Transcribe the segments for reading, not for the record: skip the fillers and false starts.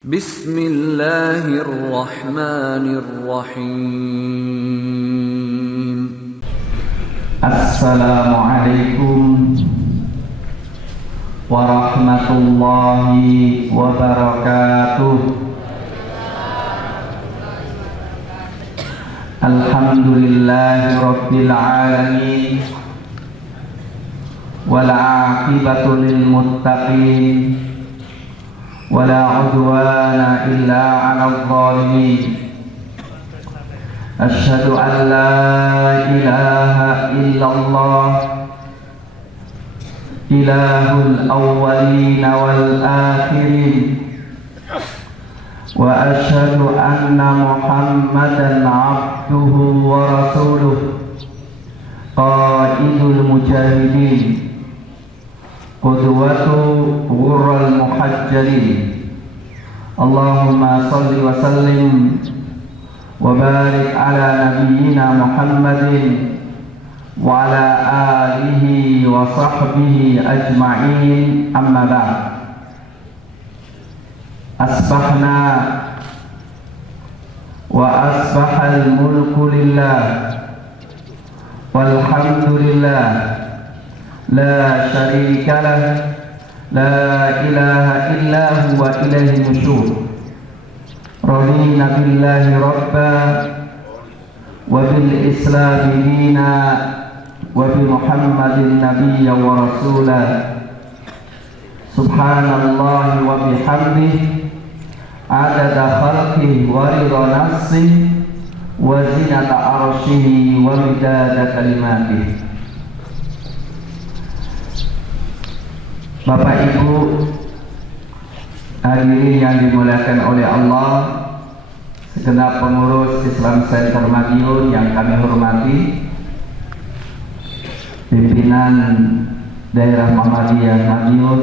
Bismillahirrahmanirrahim. Assalamualaikum warahmatullahi wabarakatuh. Alhamdulillahi rabbil alamin, wal aqibatu lil muttaqin, wala udwana illa 'alal zalimin. Asyhadu an la ilaha illallah, ilahul awwalin wal akhirin, wa asyhadu anna Muhammadan 'abduhu wa rasuluh, qaidul mujahidin, qudwatu ghurral muhajjalin. Allahumma salli wa sallim wa barik ala nabiyyina Muhammadin wa ala alihi wa sahbihi ajma'in, amma ba'd. Asbahna wa asbahal mulku lillah walhamdulillah la syarika lah, la ilaha illa huwa ilaihi nusyur. Radina billahi rabba wa bil islami dina wa bi Muhammadin nabiyya wa rasula. Subhanallah wa bihamdihi adada khalqihi wa ridha nafsihi wa zinata arsyihi wa midada kalimatihi. Bapak Ibu hadirin yang dimuliakan oleh Allah, segenap pengurus Islam Center Madiun yang kami hormati, pimpinan daerah Muhammadiyah Madiun,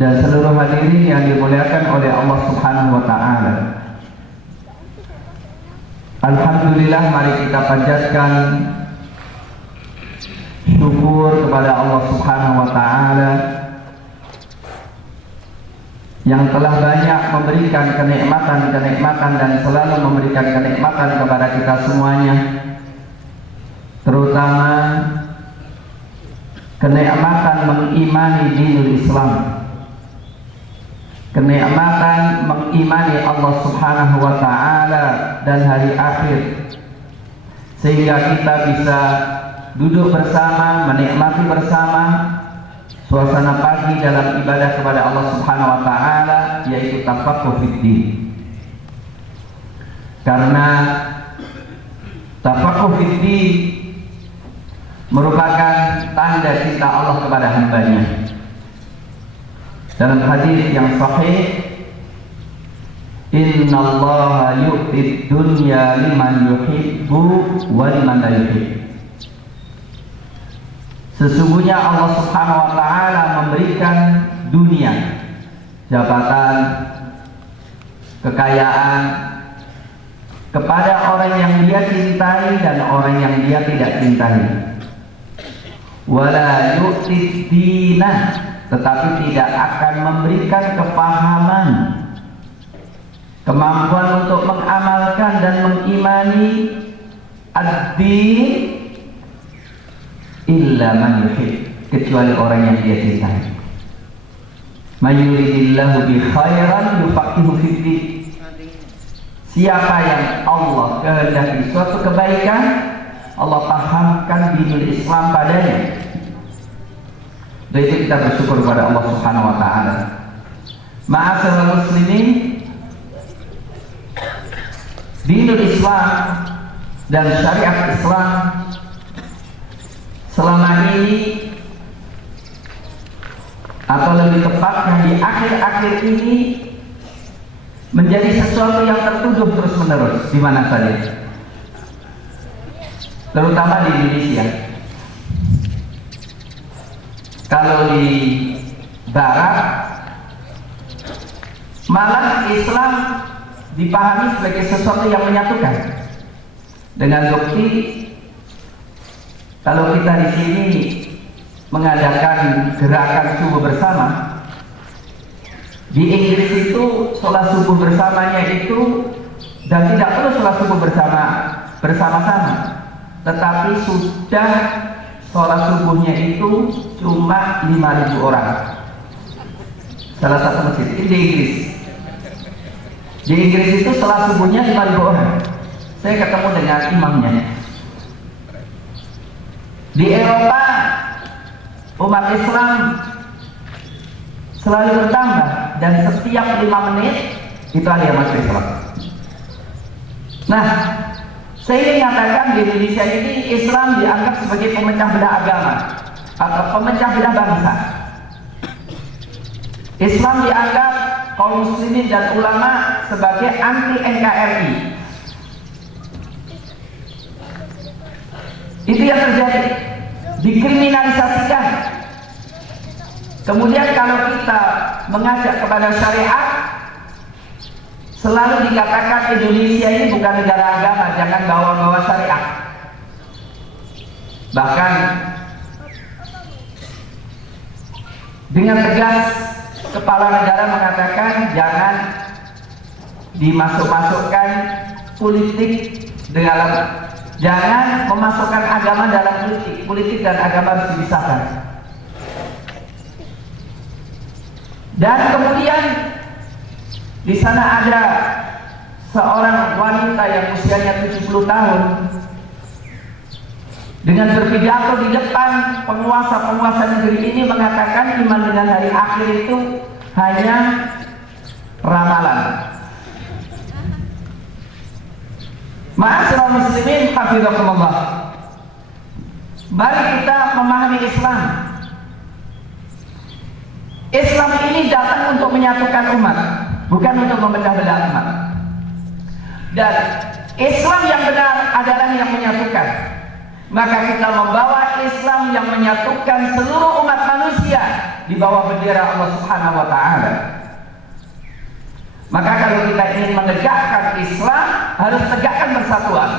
dan seluruh hadirin yang dimuliakan oleh Allah Subhanahu wa taala. Alhamdulillah, mari kita panjatkan syukur kepada Allah Subhanahu wa taala yang telah banyak memberikan kenikmatan dan selalu memberikan kenikmatan kepada kita semuanya, terutama kenikmatan mengimani dinul Islam, kenikmatan mengimani Allah Subhanahu wa taala dan hari akhir, sehingga kita bisa duduk bersama, menikmati bersama suasana pagi dalam ibadah kepada Allah Subhanahu wa taala, yaitu tafaqquh fiddin. Karena tafaqquh fiddin merupakan tanda cinta Allah kepada hambanya. Dalam hadis yang sahih, innallaha yu'tid dunya liman yuhibbu wa liman la yuhibbu. Sesungguhnya Allah Subhanahu wa taala memberikan dunia, jabatan, kekayaan kepada orang yang dia cintai dan orang yang dia tidak cintai. Wala yu'tid dinah, tetapi tidak akan memberikan kefahaman, kemampuan untuk mengamalkan dan mengimani ad-din illa man yuhib, kecuali orang yang dia cintai. May yuridillahu bi khairan yufaqihu fiddin. Siapa yang Allah kehendaki suatu kebaikan, Allah pahamkan dinul Islam padanya. Dan itu kita bersyukur kepada Allah Subhanahu wa taala. Ma'asyiral muslimin, dinul Islam dan syariat Islam selama ini, atau lebih tepatnya di akhir-akhir ini, menjadi sesuatu yang tertuduh terus menerus di mana saja, terutama di Indonesia. Kalau di Barat, malah Islam dipahami sebagai sesuatu yang menyatukan, dengan bukti kalau kita di sini mengadakan gerakan subuh bersama. Di Inggris itu sholat subuh bersamanya itu, dan tidak perlu sholat subuh bersama-sama, tetapi sudah sholat subuhnya itu cuma 5.000 orang. Salah satu masjid di Inggris. Di Inggris itu sholat subuhnya 5.000 orang. Saya ketemu dengan imamnya. Di Eropa umat Islam selalu bertambah, dan setiap 5 menit itu ada yang masuk Islam. Nah, saya ingin mengatakan di Indonesia ini Islam dianggap sebagai pemecah belah agama atau pemecah belah bangsa. Islam dianggap kaum muslimin dan ulama sebagai anti NKRI. Itu yang terjadi, dikriminalisasikan. Kemudian kalau kita mengajak kepada syariat, selalu dikatakan Indonesia ini bukan negara agama, jangan bawa-bawa syariat. Bahkan dengan tegas kepala negara mengatakan jangan dimasuk-masukkan politik dalam, jangan memasukkan agama dalam politik. Politik dan agama harus dipisahkan. Dan kemudian di sana ada seorang wanita yang usianya 70 tahun dengan berpidato di depan penguasa-penguasa negeri ini mengatakan iman dengan hari akhir itu hanya ramalan. Ma'asyiral muslimin hafizakumullah. Mari kita memahami Islam. Islam ini datang untuk menyatukan umat, bukan untuk memecah belah umat. Dan Islam yang benar adalah yang menyatukan. Maka kita membawa Islam yang menyatukan seluruh umat manusia di bawah bendera Allah Subhanahu wa taala. Maka kalau kita ingin menegakkan Islam, harus tegakkan persatuan.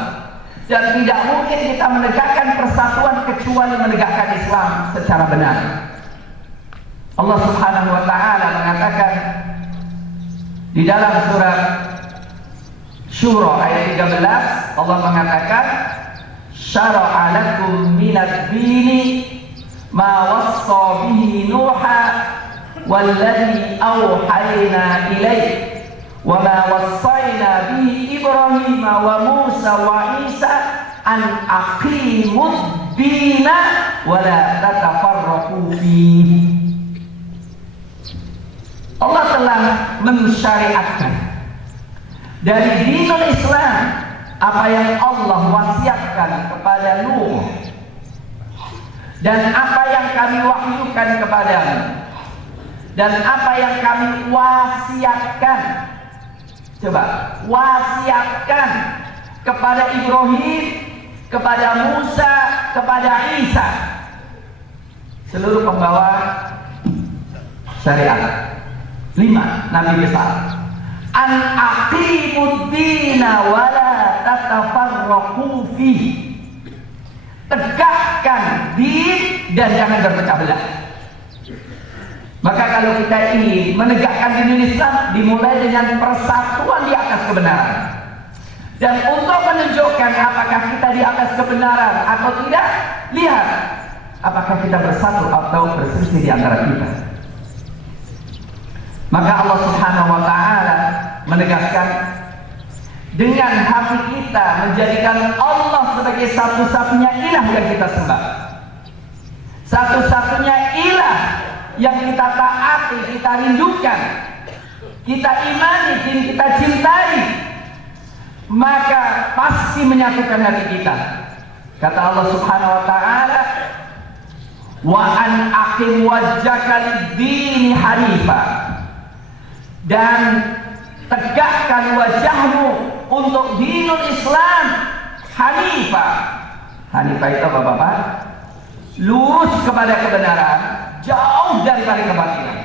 Dan tidak mungkin kita menegakkan persatuan kecuali menegakkan Islam secara benar. Allah Subhanahu wa taala mengatakan di dalam surat Syura ayat 13, Allah mengatakan syara'a lakum minad dini ma wassa bihi Nuha walladzi awhayna ilaik wa ma wassayna bihi Ibrahim wa Musa wa Isa an aqimud dina wa la tatafarraqu fihi. Allah telah mensyariatkan dari dinul Islam apa yang Allah wasiatkan kepada Nuh dan apa yang kami wahyukan kepadamu dan apa yang kami wasiatkan, coba, wasiatkan kepada Ibrahim, kepada Musa, kepada Isa, seluruh pembawa syariat. 5 nabi besar. An aqimud dina wa la tatafarraqu fihi. Tegakkan din dan jangan berpecah belah. Maka kalau kita ingin menegakkan din Islam, dimulai dengan persatuan di atas kebenaran. Dan untuk menunjukkan apakah kita di atas kebenaran atau tidak, lihat apakah kita bersatu atau berselisih di antara kita. Maka Allah Subhanahu wa taala menegaskan, dengan hati kita menjadikan Allah sebagai satu-satunya ilah yang kita sembah, satu-satunya ilah yang kita taati, kita rindukan, kita imani, kita cintai, maka pasti menyatukan hati kita. Kata Allah Subhanahu wa taala, wa an aqim wajhaka lid-dini hanifa, dan tegakkan wajahmu untuk dinul Islam hanifah. Hanifah itu apa Bapak? Lurus kepada kebenaran, jauh daripada kebatilan.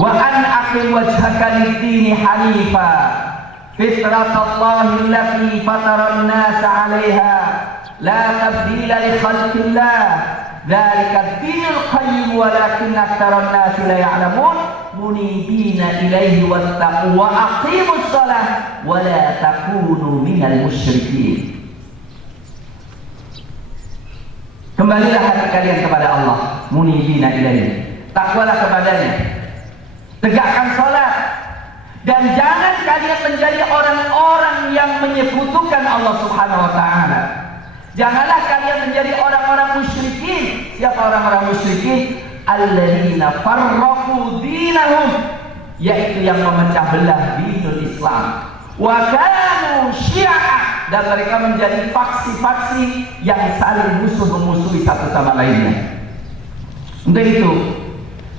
Wa an aqim wajhaka lid-dini hanifah fitratallahi allati fataran nasa 'alaiha la tabdila li khalqillah dzalika ad-dinul qayyim walakinna aktsaran nasi la ya'lamun munibina ilaihi wattaqu wa aqimus shalah wa la takunu minal musyrikin. Kembalilah hati kalian kepada Allah, munibina ilaihi, takwalah kepadanya, tegakkan salat, dan jangan kalian menjadi orang-orang yang menyekutukan Allah Subhanahu wa taala. Janganlah kalian menjadi orang-orang musyrikin. Siapa orang-orang musyrikin? Alladzina farraqu dinahum, yaitu yang memecah belah dinul Islam. Wa kanu syi'a, dan mereka menjadi faksi-faksi yang saling musuh-memusuhi satu sama lainnya. Untuk itu,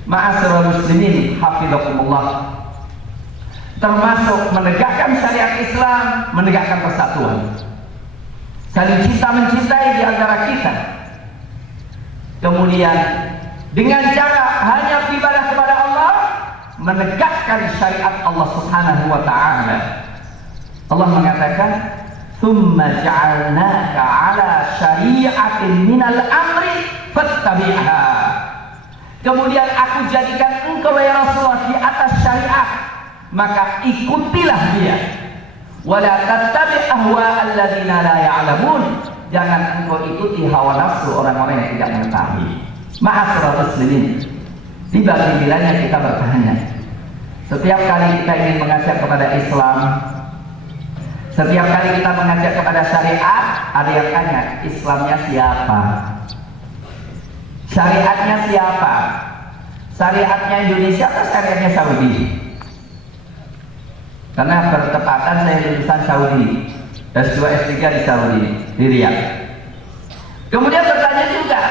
ma'asyiral muslimin hafizakumullah, termasuk menegakkan syariat Islam, menegakkan persatuan, saling cinta mencintai di antara kita. Kemudian dengan cara hanya beribadah kepada Allah, menegakkan syariat Allah Subhanahu wa taala. Allah mengatakan, "Tsumma ja'alnaka 'ala syari'atin minal amri fattabi'ha." Kemudian aku jadikan engkau ya Rasulullah di atas syariat, maka ikutilah dia. Wala tattabi' ahwa alladziina la ya'lamun, jangan engkau ikuti hawa nafsu orang-orang yang tidak mengetahui. Ma'asyiral muslimin, tiba gilirannya kita bertanya. Setiap kali kita ingin mengajak kepada Islam, setiap kali kita mengajak kepada syariat, ada yang tanya, Islamnya siapa? Syariatnya siapa? Syariatnya Indonesia atau syariatnya Saudi? Karena bertepatan saya lulusan Saudi, S2 S3 di Saudi, di Riyadh. Kemudian bertanya juga,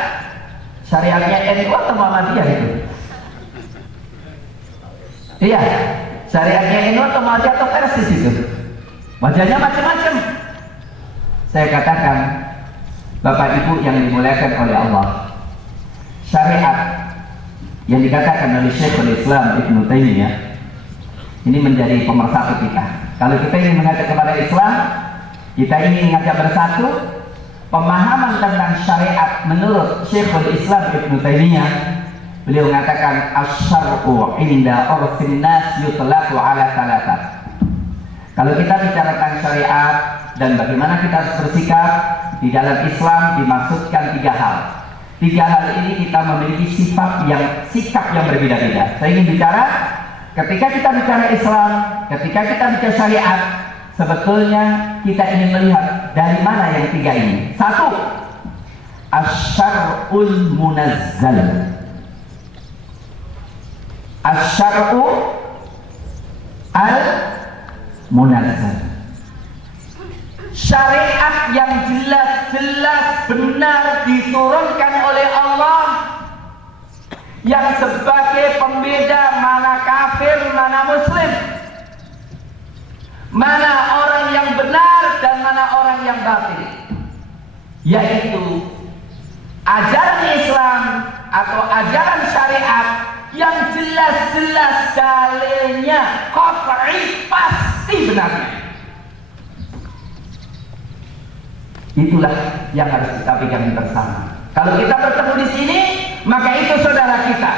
syariatnya NU atau Muhammadiyah itu? Iya, syariatnya NU atau Muhammadiyah atau Persis itu? Wajahnya macam-macam. Saya katakan, Bapak Ibu yang dimuliakan oleh Allah, syariat yang dikatakan oleh Syekhul Islam Ibnu Taimiyah ini menjadi pemersatu kita. Kalau kita ingin mengajak kepada Islam, kita ingin mengajak bersatu, pemahaman tentang syariat menurut Syekhul Islam Ibnu Taimiyah, beliau mengatakan asy-syar'u 'inda 'urfin nas yutlaqu 'ala thalathat. Kalau kita bicara tentang syariat dan bagaimana kita harus bersikap di dalam Islam, dimaksudkan 3 hal. 3 hal ini kita memiliki sikap yang berbeda-beda. Saya ingin bicara, ketika kita bicara Islam, ketika kita bicara syariat, sebetulnya kita ingin melihat dari mana yang 3 ini. 1, asy-syar'ul munazzal. Asy-syar'u al-munazzal, syariat yang jelas-jelas benar diturunkan oleh Allah, yang sebagai pembeda mana kafir, mana muslim, mana orang yang benar dan mana orang yang batil, yaitu ajaran Islam atau ajaran syariat yang jelas-jelas dalilnya qat'i, pasti benarnya. Itulah yang harus kita pegang bersama. Kalau kita bertemu di sini, maka itu saudara kita.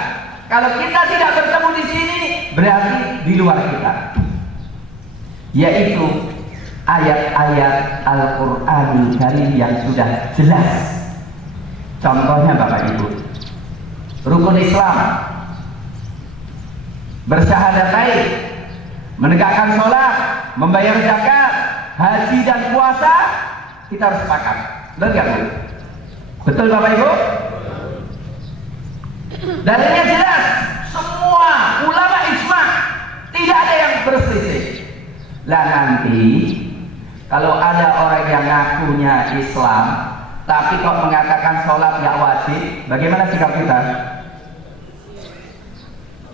Kalau kita tidak bertemu di sini, berarti di luar kita. Yaitu ayat-ayat Al-Qur'anul Karim yang sudah jelas. Contohnya Bapak Ibu, rukun Islam, bersyahadatain, menegakkan sholat, membayar zakat, haji dan puasa, kita harus sepakat. Betul nggak Bu? Betul Bapak Ibu? Dalilnya jelas, semua ulama ijma, tidak ada yang berselisih. Lah nanti kalau ada orang yang ngakunya Islam tapi kok mengatakan sholat nggak wajib, bagaimana sikap kita?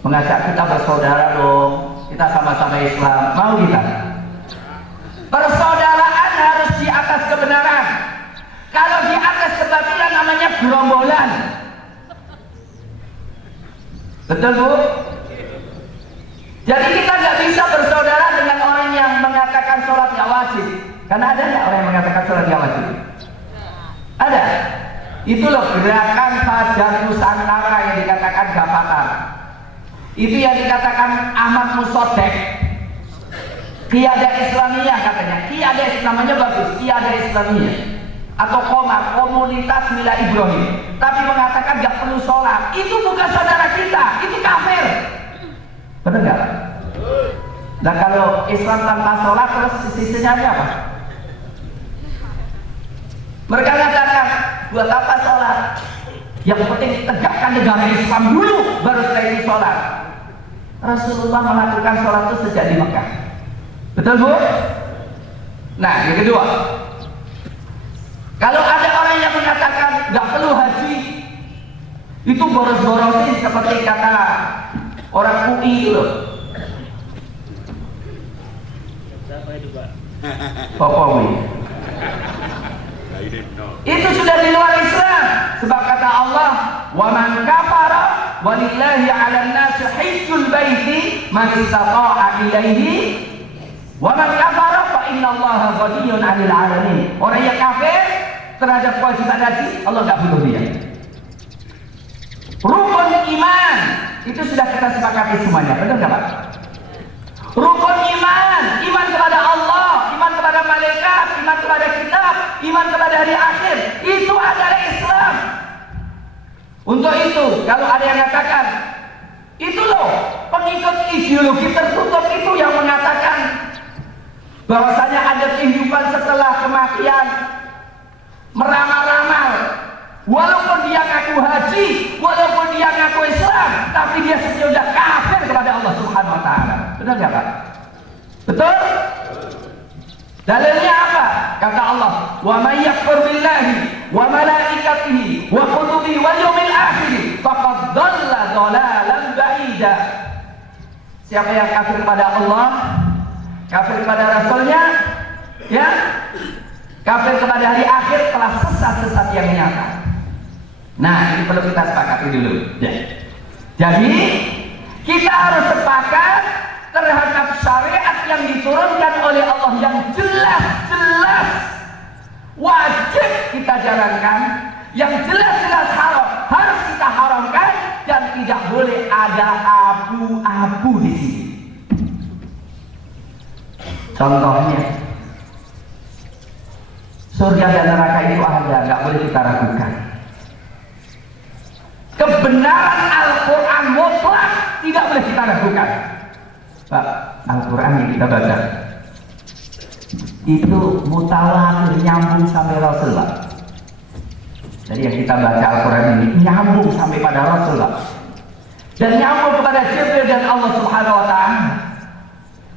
Mengajak kita bersaudara dong, kita sama-sama Islam, mau kita? Persaudaraan harus di atas kebenaran. Kalau di atas kebatilan namanya gerombolan. Betul Bu? Jadi kita nggak bisa bersaudara dengan orang yang mengatakan sholat nggak wajib. Karena ada nggak orang yang mengatakan sholat nggak wajib? Itu loh gerakan Fajar Nusantara yang dikatakan Gavatar. Itu yang dikatakan Ahmad Musodek. Qiyadah Islamiyah katanya. Qiyadah namanya bagus, Qiyadah Islamiyah. Atau Koma, Komunitas Mila Ibrahim. Tapi mengatakan gak perlu sholat. Itu bukan saudara kita, itu kafir. Betul gak? Nah kalau Islam tanpa sholat terus sisinya apa? Mereka katakan, buat apa sholat? Yang penting tegakkan negara Islam dulu, baru setelah itu sholat. Rasulullah melakukan sholat itu sejak di Mekah. Betul bu? Nah yang kedua, kalau ada orang yang mengatakan nggak perlu haji, itu boros-borosin seperti kata orang UI itu loh. Popowi. Itu sudah di luar Islam. Sebab kata Allah, "Wa man kafara walillahi 'alan nasi hajjul baiti man istata'a ilaihi wa man kafara fa innallaha ghaniyyun 'anil 'alamin." Orang yang kafir terhadap kewajiban haji, Allah enggak butuh dia. Rukun iman itu sudah kita sepakati semuanya, benar enggak Pak? Rukun iman, iman kepada Allah, iman kepada malaikat, iman kepada kitab, iman kepada hari akhir, itu adalah Islam. Untuk itu, kalau ada yang mengatakan, itu loh pengikut ideologi tertutup itu yang mengatakan bahwasanya ada kehidupan setelah kematian, meramal-ramal, walaupun dia ngaku haji, walaupun dia ngaku Islam, tapi dia sudah kafir kepada Allah Subhanahu wa taala. Benar enggak, Pak? Betul? Dalilnya apa? Kata Allah, "Wa may yakfur billahi wa malaikatihi wa kutubihi wal yawmil akhir faqad dhalla dhalalan ba'ida." Siapa yang kafir kepada Allah, kafir kepada Rasulnya, ya, kafir kepada hari akhir, telah sesat-sesat yang nyata. Nah, ini perlu kita sepakati dulu. Ya. Jadi, kita harus sepakat terhadap syariat yang diturunkan oleh Allah yang jelas-jelas wajib kita jalankan, yang jelas-jelas haram harus kita haramkan, dan tidak boleh ada abu-abu di sini. Contohnya, surga dan neraka itu ada, nggak boleh kita ragukan. Kebenaran Al-Quran mutlak tidak boleh kita ragukan. Pak, Al-Quran yang kita baca itu mutawatir, nyambung sampai Rasul, Pak. Jadi yang kita baca Al-Quran ini nyambung sampai pada Rasul, Pak. Dan nyambung kepada Jibril dan Allah Subhanahu wa ta'ala.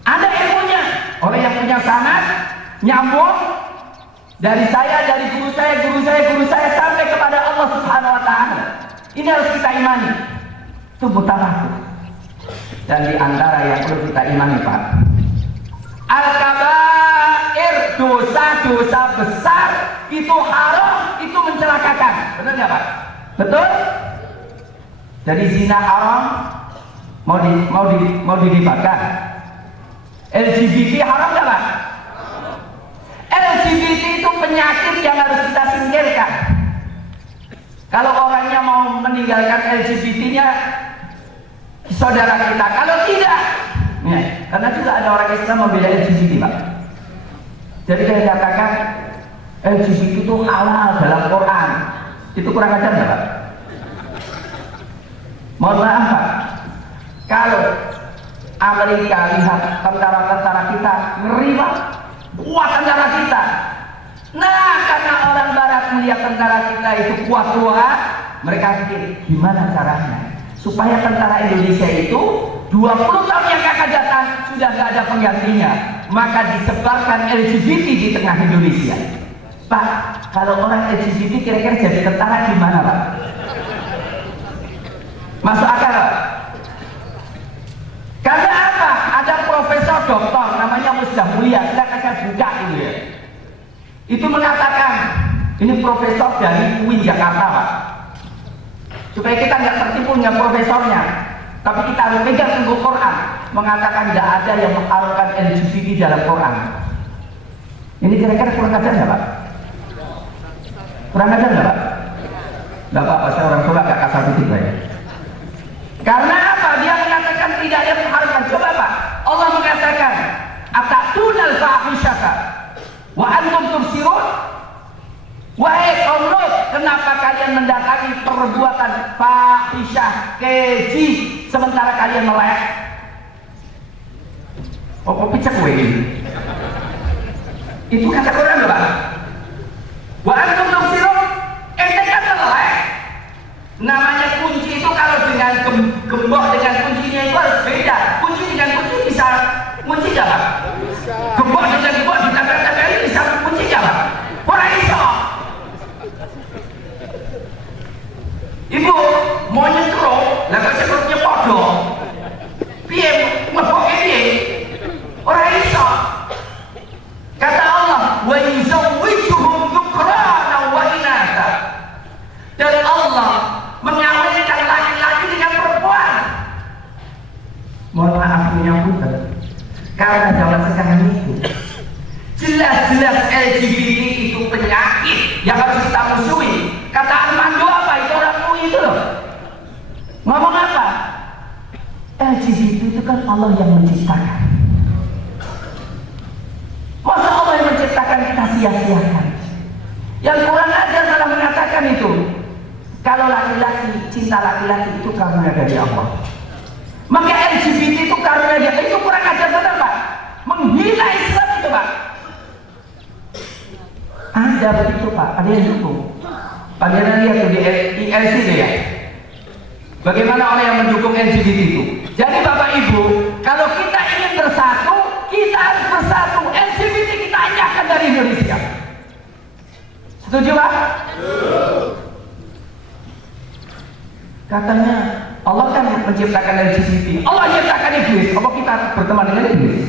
Ada ilmunya. Orang yang punya sanad nyambung dari saya, dari guru saya, guru saya, guru saya sampai kepada Allah Subhanahu wa ta'ala. Ini harus kita imani. Itu mutawatir. Dan di antara yang perlu kita imani, Pak, al-kabair, dosa-dosa besar itu haram, itu mencelakakan. Betul nggak, Pak? Betul? Jadi zina haram, mau dilibatkan. LGBT haram nggak, Pak? LGBT itu penyakit yang harus kita singkirkan. Kalau orangnya mau meninggalkan LGBT-nya, saudara kita. Kalau tidak, ya, karena juga ada orang Islam membela LGBT, Pak. Jadi saya katakan LGBT itu halal dalam Quran. Itu kurang ajar nggak, Pak? Mohon maaf, Pak. Kalau Amerika lihat tentara-tentara kita, ngeri, Pak. Kuat tentara kita. Nah, karena orang Barat melihat tentara kita itu kuat-kuat, mereka pikir gimana caranya supaya tentara Indonesia itu 20 tahun yang akan datang sudah nggak ada penggantinya, maka disebarkan LGBT di tengah Indonesia. Pak, kalau orang LGBT kira-kira jadi tentara gimana, Pak? Masuk akal, Pak? Karena apa? Ada profesor doktor namanya Musdah Mulia, silakan saya buka dulu ya. Itu mengatakan, ini profesor dari UIN Jakarta, Pak. Supaya kita nggak tertipu dengan profesornya, tapi kita harus pegang teguh Quran, mengatakan tidak ada yang mengharamkan LGBT dalam Quran. Ini kira-kira kurang ajar nggak, Pak? Kurang ajar nggak, Pak? Nggak apa-apa, saya orang tua gak kasar dikit Pak ya. Karena apa? Dia mengatakan tidak ada mengharapkan. Coba Pak, Allah mengatakan atatuna al-fahisyata wa antum tubsirun. Wahai kaum Lut, kenapa kalian mendatangi perbuatan fahisyah, keji, sementara kalian melek? Oh, kopi cek ini. Itu kata Quran Pak. Wa antum tubsirun, ente kan melek. Namanya kunci itu kalau dengan gembok dengan kuncinya itu harus beda. Kunci dengan kunci bisa kunci gak Pak? Gembok dengan gembok ditempel-tempel bisa kunci gak Pak? Orang iso. Ibu mau nyetruk, lah kok nyetruknya podo. Piye ngeboke piye? Ora iso. Kata Allah, wa yuzawwijuhum dhukrana wa inatha. Dan Allah mengawinkan laki-laki dengan perempuan. Mohon maaf menyambutkan. Karena zaman sekarang itu jelas-jelas LGBT itu penyakit yang harus kita musuhi. Kata Armando apa? Itu orang UI itu loh. Ngomong apa? LGBT itu kan Allah yang menciptakan. Masa Allah yang menciptakan kita sia-siakan? Yang kurang ajar malah mengatakan itu. Kalau laki-laki, cinta laki-laki itu karunia dari Allah. Maka LGBT itu karunia dia. Itu kurang ajar benar Pak. Menghina Islam itu Pak. Ada begitu Pak. Ada yang dukung. Bagaimana lihat tuh di ILCD ya. Bagaimana orang yang mendukung LGBT itu. Jadi Bapak Ibu, kalau kita ingin bersatu, kita harus bersatu. LGBT kita anyahkan dari Indonesia. Setuju Pak? Katanya Allah kan menciptakan LGBT. Allah menciptakan iblis. Apa kita berteman dengan iblis?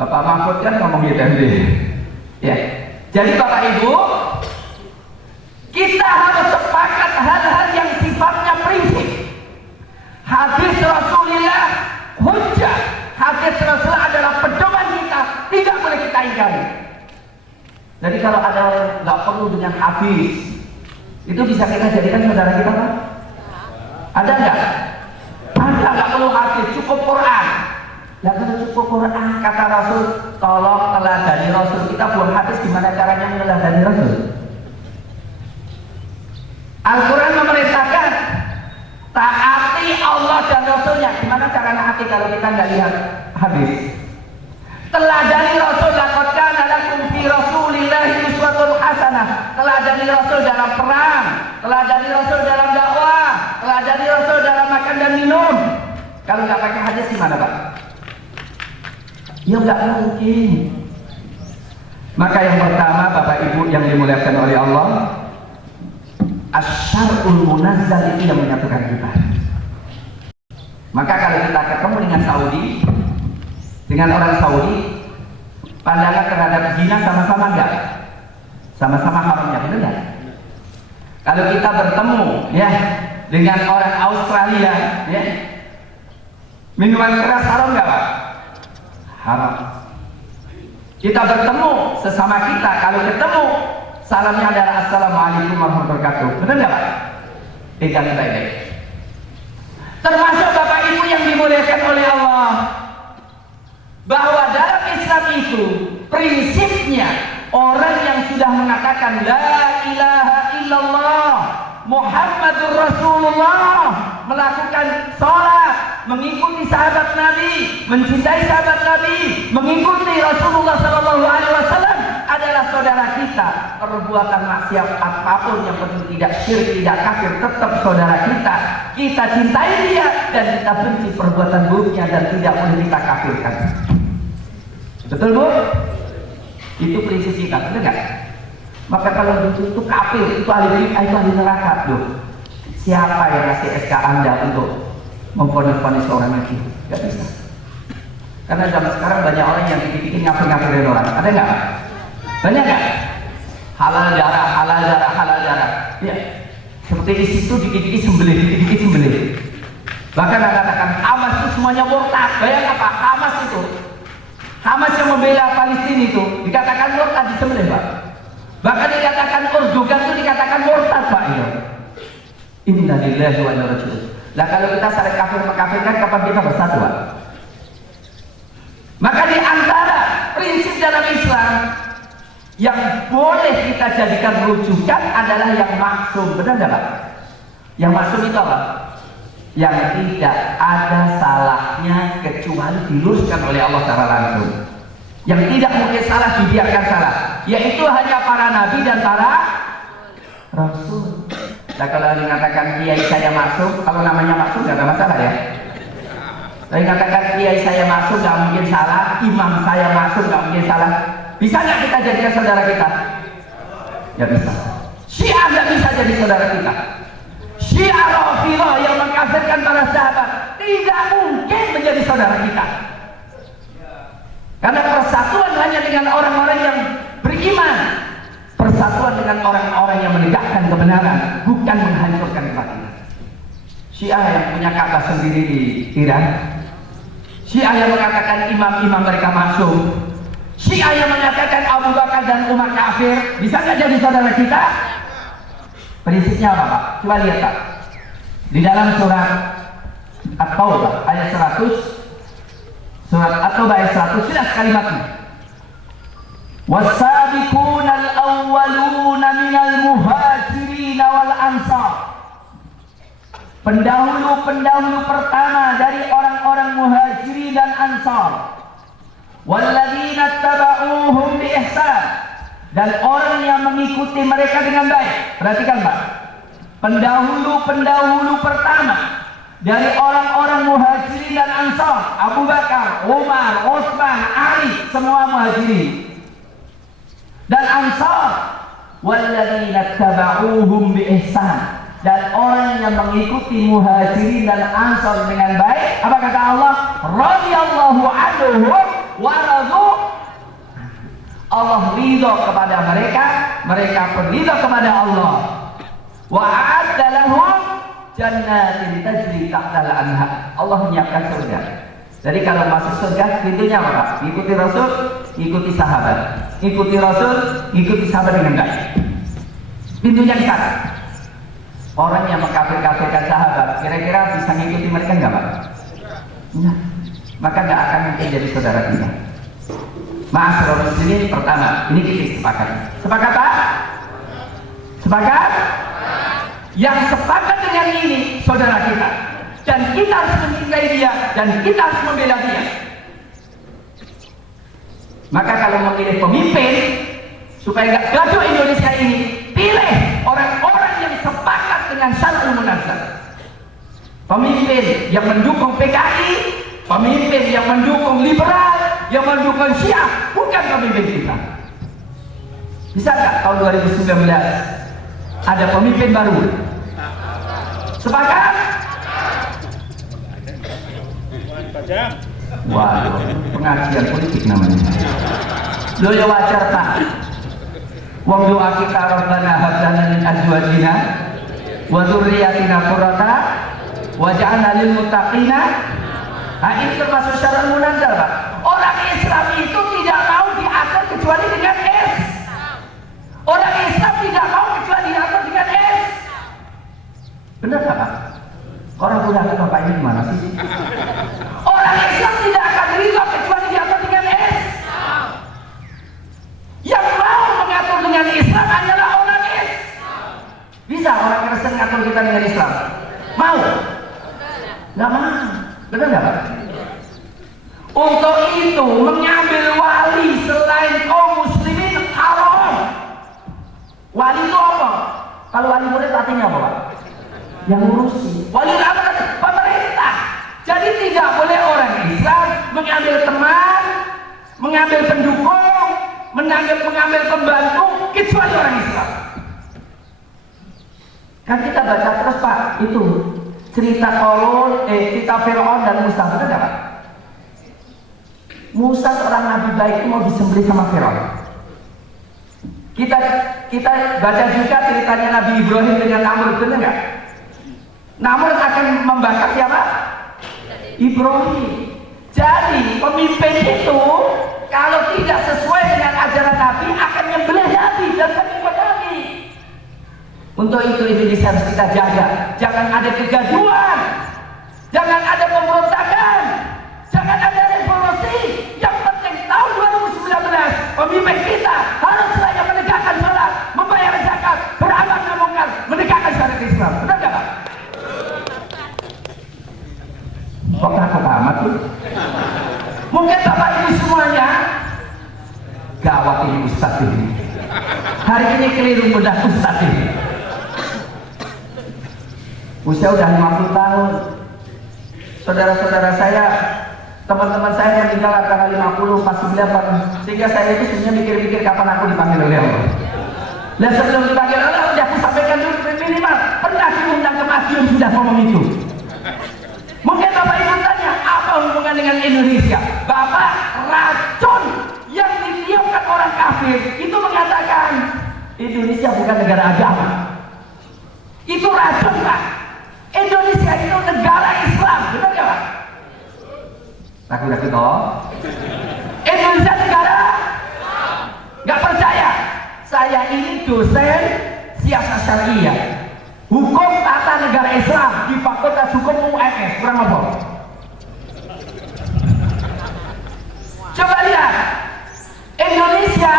Bapak Mahfud kan ngomong gitu ya. Jadi Bapak Ibu, kita harus sepakat hal-hal yang sifatnya prinsip. Hadis Rasulullah hujjah. Hadis Rasulullah adalah pedoman kita, tidak boleh kita ingkari. Jadi kalau ada yang nggak perlu dengan hadis, itu bisa kita jadikan saudara kita Pak? Ada nggak? Ada, nggak perlu hadis, cukup Quran. Nah kalau cukup Quran, kata Rasul, tolong teladani Rasul. Kita buat hadis, gimana caranya meneladani Rasul? Al-Quran memerintahkan taati Allah dan Rasulnya. Gimana cara naati kalau kita nggak lihat hadis? Teladani Rasul, laqad kana lakum fi Rasulillahi uswatun hasanah. Teladani Rasul dalam perang, teladani Rasul dalam dakwah, teladani Rasul dalam makan dan minum. Kalau nggak pakai hadis gimana Pak? Ya nggak mungkin. Maka yang pertama Bapak Ibu yang dimuliakan oleh Allah, Asyarul Munazzal itu yang menyatukan kita. Maka kalau kita ketemu dengan Saudi, dengan orang Saudi, pandangan terhadap zina sama-sama enggak? Sama-sama haramnya, benar enggak? Kalau kita bertemu ya dengan orang Australia, ya, minuman keras haram enggak Pak? Haram. Kita bertemu sesama kita, kalau ketemu salamnya adalah Assalamualaikum warahmatullahi wabarakatuh. Benar nggak Pak? Pegang baik-baik. Termasuk Bapak Ibu yang dimuliakan oleh Allah, bahwa dalam Islam itu prinsipnya orang yang sudah mengatakan La ilaha illallah Muhammadur Rasulullah, melakukan sholat, mengikuti sahabat Nabi, mencintai sahabat Nabi, mengikuti Rasulullah SAW adalah saudara kita. Perbuatan maksiat apapun yang penting tidak syirik, tidak kafir, tetap saudara kita. Kita cintai dia dan kita benci perbuatan buruknya dan tidak boleh kita kafirkan. Betul Bu? Itu prinsip kita, benar nggak? Maka kalau itu kafir, itu ahli neraka. Loh, siapa yang ngasih SK Anda untuk memfonis seorang lagi? Gak bisa. Karena zaman sekarang banyak orang yang bikin ngafir-ngafirin orang. Ada nggak? Banyak nggak? Halal darah. Ya, seperti di situ dikit-dikit sembelih. Bahkan katakan Hamas itu semuanya murtad. Bayang apa? Hamas yang membela Palestina itu dikatakan murtad, disembelih Pak. Bahkan dikatakan Erdogan itu dikatakan murtad Pak itu. Inna lillahi wa inna ilaihi raji'un. Lah kalau kita saling kafir mengkafirkan, kapan kita bersatu Pak? Maka di antara prinsip dalam Islam yang boleh kita jadikan rujukan adalah yang maksum, benar nggak Pak? Yang maksum itu apa? Yang tidak ada salahnya kecuali diluruskan oleh Allah secara langsung. Yang tidak mungkin salah dibiarkan salah, yaitu hanya para nabi dan para rasul. Nah kalau dikatakan kiai saya maksum, kalau namanya maksum nggak ada masalah ya. Kalau dikatakan kiai saya maksum nggak mungkin salah, imam saya maksum nggak mungkin salah. Bisa nggak kita jadikan saudara kita? Ya bisa. Syiah nggak bisa jadi saudara kita. Syiah Rafidhah yang mengkafirkan para sahabat tidak mungkin menjadi saudara kita. Karena persatuan hanya dengan orang-orang yang beriman, persatuan dengan orang-orang yang menegakkan kebenaran, bukan menghancurkan kebatilan. Syiah yang punya Ka'bah sendiri di Iran, Syiah yang mengatakan imam-imam mereka maksum, Syiah yang mengatakan Abu Bakar dan Umar kafir, bisa nggak jadi saudara kita? Prinsipnya apa Pak? Coba lihat Pak. Di dalam surat At-Taubah ayat 100, surat At-Taubah ayat 100, jelas kalimatnya. Was-sabiquna al-awwaluna minal muhajirin wal ansar. Pendahulu-pendahulu pertama dari orang-orang muhajirin dan ansar. Walladzina taba'uhum bi ihsan, dan orang yang mengikuti mereka dengan baik. Perhatikan Pak, pendahulu-pendahulu pertama dari orang-orang muhajirin dan ansar, Abu Bakar, Umar, Utsman, Ali, semua muhajirin dan ansar. Walladzina taba'uhum bi ihsan, dan orang yang mengikuti muhajirin dan ansar dengan baik. Apa kata Allah? Radhiyallahu anhum wa radu. Allah ridha kepada mereka, mereka pun ridha kepada Allah. Wa a'adda lahum jannatin tajri tahtal anhar. Allah menyiapkan surga. Jadi kalau masuk surga, pintunya apa? Ikuti Rasul, ikuti sahabat. Ikuti Rasul, ikuti sahabat dengan baik. Pintunya di sana. Orang yang mengkafir-kafirkan sahabat, kira-kira bisa mengikuti mereka enggak Pak? Enggak. Maka enggak akan mungkin jadi saudara kita. Ma'asyiral muslimin, pertama, ini kita sepakat. Sepakat Pak? Sepakat? Yang sepakat dengan ini saudara kita, dan kita harus mencintai dia, dan kita harus membela dia. Maka kalau memilih pemimpin supaya nggak gaduh Indonesia ini, pilih orang-orang yang sepakat dengan syar'ul munazzal. Pemimpin yang mendukung PKI, pemimpin yang mendukung liberal, yang mendukung Syiah, bukan pemimpin kita. Bisa nggak tahun 2019 ada pemimpin baru? Sepakat? Waduh, pengajian politik namanya. Lo ya wajar tak? Wong doa kita Rabbana hab lana min azwajina wa dzurriyyatina qurrata waj'alna lil muttaqina. Nah, ini termasuk syarat munazzal Pak. Orang Islam itu tidak mau diatur kecuali dengan S. Orang Islam tidak mau kecuali diatur dengan S. Benar tak Pak? Orang udah ke Bapak ini gimana sih? Orang Islam tidak akan ridho kecuali diatur dengan S. Yang mau mengatur dengan Islam hanyalah orang S. Bisa orang Kristen ngatur kita dengan Islam? Mau? Nggak mau. Benar nggak Pak? Untuk itu mengambil wali selain kaum muslimin haram. Wali itu apa? Kalau wali murid artinya apa Pak? Yang ngurusi. Wali apa? Pemerintah. Jadi tidak boleh orang Islam mengambil teman, mengambil pendukung, mengambil pembantu kecuali orang Islam. Kan kita baca terus Pak itu cerita cerita Fir'aun dan Musa, benar nggak Pak? Musa seorang nabi baik itu mau disembelih sama Fir'aun. Kita baca juga ceritanya Nabi Ibrahim dengan Namrud, benar nggak? Namrud akan membakar siapa? Ibrahim. Jadi pemimpin itu kalau tidak sesuai dengan ajaran Nabi akan menyembelih Nabi dan Untuk itu Indonesia harus kita jaga. Jangan ada kegaduhan, jangan ada pemberontakan, jangan ada revolusi. Yang penting tahun 2019 pemimpin kita harus selalu menegakkan sholat, membayar zakat, beramal nahi munkar, menegakkan syariat Islam. Benar nggak Pak? Kok takut amat tuh? Mungkin Bapak Ibu semuanya gawat ini Ustaz ini. Hari ini keliru bedah Ustaz ini. Usia udah 50 tahun. Saudara-saudara saya, teman-teman saya meninggal antara 50 pas 98. Sehingga saya itu sebenarnya mikir-mikir kapan aku dipanggil oleh Allah. Dan sebelum dipanggil oleh Allah, aku sampaikan dulu minimal pernah diundang ke Madiun sudah ngomong itu. Mungkin Bapak Ibu tanya, apa hubungan dengan Indonesia? Bapak, racun yang ditiupkan orang kafir itu mengatakan Indonesia bukan negara agama. Itu racun Pak. Indonesia itu negara Islam, benar nggak Pak? Takut-takut toh? Indonesia negara? Nggak percaya? Saya ini dosen siasat syariah, hukum tata negara Islam di Fakultas Hukum UMS, kurang apa? Coba lihat, Indonesia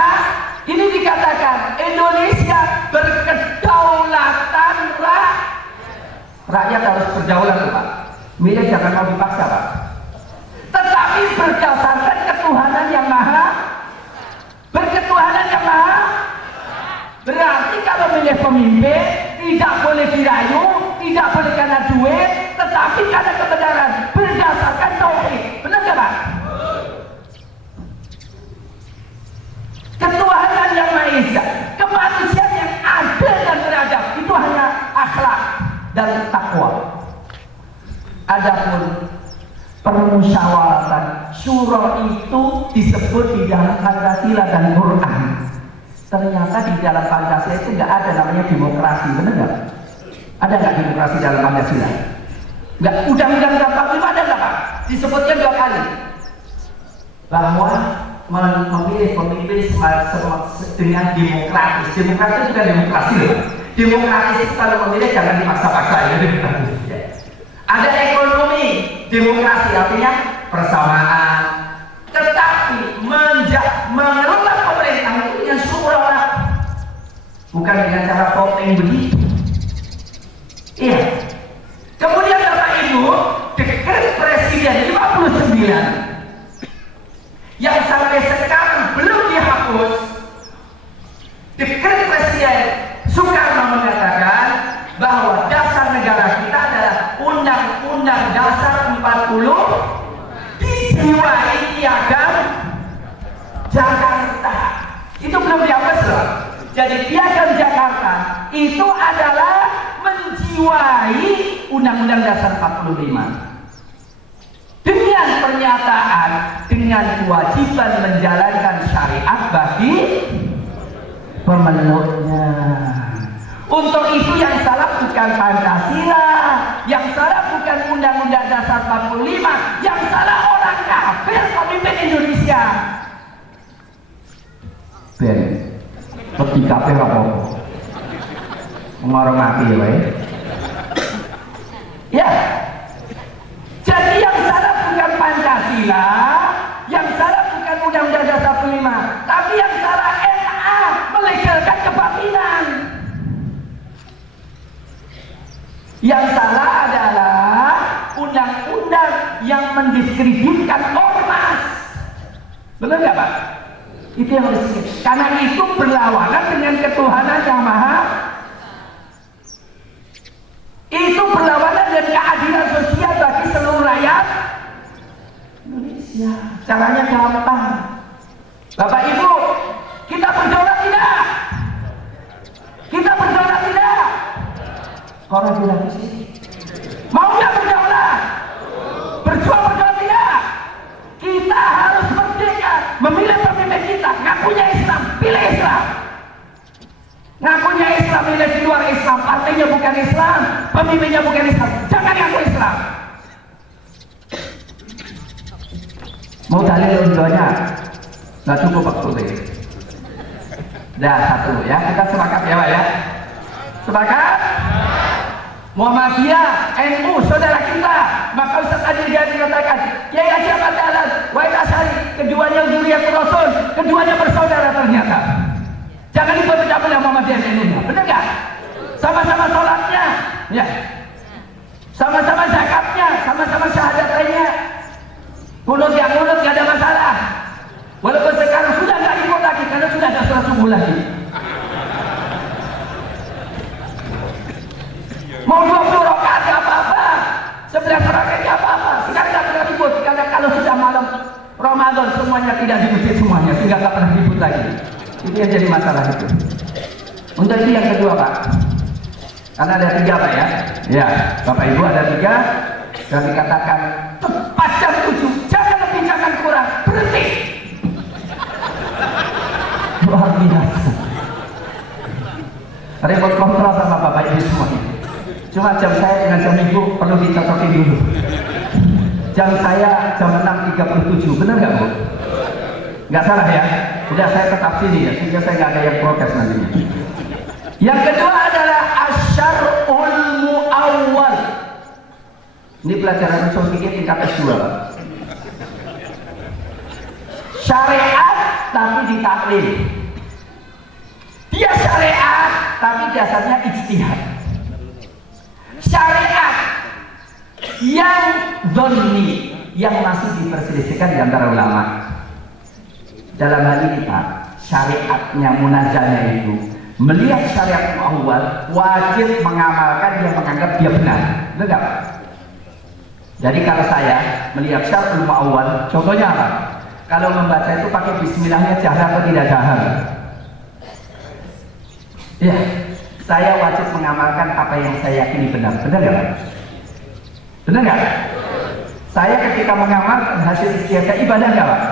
ini dikatakan Indonesia berkedaulatan rakyat harus berdaulat Pak. Milih jangan mau dipaksa Pak. Tetapi berdasarkan ketuhanan yang maha, berketuhanan yang maha. Berarti kalau milih pemimpin tidak boleh dirayu, tidak boleh karena duit, tetapi karena kebenaran berdasarkan tauhid. Benar nggak Pak? Ketuhanan yang maha esa, kemanusiaan yang adil dan beradab itu hanya akhlak dan takwa. Adapun permusyawaratan syura itu disebut di dalam Pancasila dan Quran. Ternyata di dalam Pancasila itu nggak ada namanya demokrasi, benar nggak? Ada nggak demokrasi dalam Pancasila? Nggak. Undang-undang 45 ada nggak Pak? Disebutnya 2 kali bahwa memilih pemimpin dengan demokratis. Demokratis itu bukan demokrasi loh. Demokratis itu kalau memilih jangan dipaksa-paksa ya. Ada ekonomi, demokrasi artinya persamaan. Tetapi mengelola pemerintahan itu dengan syura, bukan dengan cara voting begitu. Iya. Kemudian Bapak Ibu, dekret Presiden 59 yang sampai sekarang belum dihapus. Dekret Presiden Soekarno mengatakan bahwa dasar negara kita adalah Undang-Undang Dasar 40 dijiwai Piagam Jakarta. Itu belum dihapus loh. Jadi Piagam Jakarta itu adalah menjiwai Undang-Undang Dasar 45 dengan pernyataan dengan kewajiban menjalankan syariat bagi pemeluknya. Untuk itu yang salah bukan Pancasila, yang salah bukan Undang-Undang Dasar 45, yang salah orang kafir pemimpin Indonesia. Ben, peti kafir apa? Menghormati ya, ya. Jadi yang salah bukan Pancasila, yang salah bukan Undang-Undang Dasar 45, tapi yang salah NA melegalkan kebatilan. Yang salah adalah undang-undang yang mendiskreditkan ormas. Benar nggak Pak? Itu yang harus diskredit. Karena itu berlawanan dengan ketuhanan yang maha. Itu berlawanan dengan keadilan sosial bagi seluruh rakyat Indonesia. Caranya gampang. Bapak Ibu, kita berdaulat tidak? Kita berdaulat tidak? Orang bilang di sini, mau nggak berdaulat? Berjuang berdaulat tidak? Kita harus merdeka, memilih pemimpin kita. Ngakunya Islam, pilih Islam. Ngakunya Islam, pilih di luar Islam. Partainya bukan Islam, pemimpinnya bukan Islam. Jangan ngaku Islam. Mau dalil untuknya? Nggak cukup waktu ini. Dah satu ya, kita sepakat ya Pak ya. Sepakat? Muhammadiyah, NU, saudara kita. Maka Ustaz Adil dia mengatakan, Kiai Haji Ahmad Dahlan, Wahid Asy'ari, keduanya zuriatul Rasul, keduanya bersaudara ternyata. Jangan dipecah belah Muhammadiyah dan NU-nya, benar nggak? Sama-sama sholatnya, ya. Sama-sama zakatnya, sama-sama syahadatannya. Kunut nggak ada masalah. Walaupun sekarang sudah nggak ikut lagi karena sudah ada sholat subuh lagi. Mau 20 rakaat nggak apa-apa, 11 rakaat nggak apa-apa. Sekarang nggak pernah ribut karena kalau sudah malam Ramadan semuanya tidak di masjid semuanya, sehingga nggak pernah ribut lagi. Itu yang jadi masalah itu. Untuk itu yang kedua Pak, karena ada 3 Pak ya. Ya, Bapak Ibu ada 3. Kami katakan tepat jam 7, jangan lebih jangan kurang, berhenti. Luar biasa. Remote kontrol sama Bapak Ibu semuanya. Cuma jam saya dengan jam Ibu perlu dicocokin dulu. Jam saya jam 6.37, benar nggak Bu? Nggak salah ya? Udah saya tetap sini ya, sehingga saya nggak ada yang protes nantinya. Yang kedua adalah asyarul muawwal. Ini pelajaran usul fikih tingkat S2. Syariat tapi ditaklil. Dia syariat tapi dasarnya ijtihad. Syariat yang zonni, yang masih diperselisihkan di antara ulama. Dalam hal ini Pak, syariatnya munazalnya itu melihat syariat awal wajib mengamalkan yang menganggap dia benar. Benar nggak Pak? Jadi kalau saya melihat syariat awal, contohnya apa? Kalau membaca itu pakai bismillahnya jahar atau tidak jahar? Ya, saya wajib mengamalkan apa yang saya yakini benar. Benar nggak Pak? Benar nggak? Saya ketika mengamalkan hasil istiadah ibadah nggak Pak?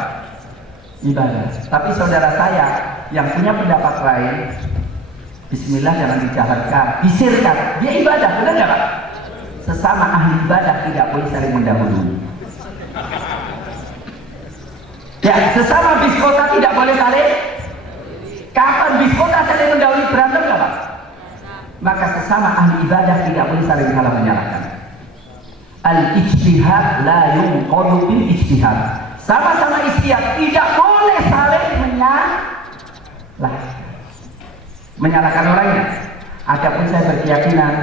Ibadah. Tapi saudara saya yang punya pendapat lain, bismillah jangan dijaharkan, disirkan, dia ibadah, benar nggak Pak? Sesama ahli ibadah tidak boleh saling mendahului. Ya, sesama biskota tidak boleh saling. Kapan biskota saling mendahului, berantem nggak Pak? Maka sesama ahli ibadah tidak boleh saling salah menyalahkan. Al-ijtihad la yunqadu bil ijtihad. Sama-sama ijtihad tidak boleh saling menyalahkan orangnya. Adapun saya berkeyakinan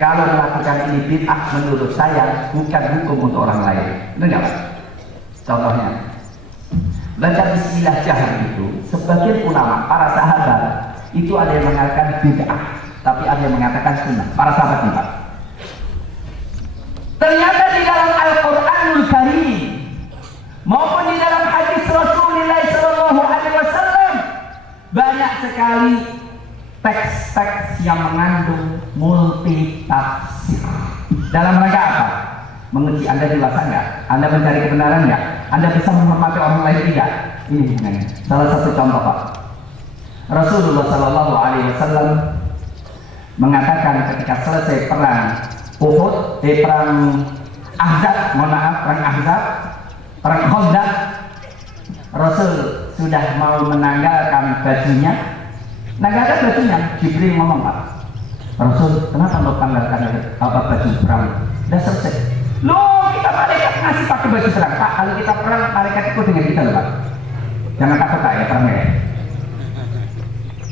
kalau melakukan ini bid'ah menurut saya bukan hukum untuk orang lain. Benar nggak Pak? Contohnya, baca bismillah jahar itu sebagian ulama, para sahabat itu ada yang mengatakan bid'ah, tapi ada yang mengatakan sunnah. Para sahabat nih Pak. Ternyata di dalam Al-Quranul Karim maupun di dalam hadis Rasulullah SAW banyak sekali teks-teks yang mengandung multi tafsir. Dalam rangka apa? Menguji Anda dewasa nggak? Anda mencari kebenaran nggak? Anda bisa menghormati orang lain tidak? Ini hubungannya. Salah satu contoh Pak, Rasulullah SAW mengatakan ketika selesai perang Uhud, perang Ahzab, perang Ahzab, perang Khandaq, Rasul sudah mau menanggalkan bajunya. Nanggalkan bajunya, Jibril ngomong Pak, Rasul kenapa mau tanggalkan baju perang? Sudah selesai. Loh, kita malaikat ngasih pakai baju perang Pak. Kalau kita perang, malaikat ikut dengan kita loh Pak. Jangan takut Pak ya perang ya.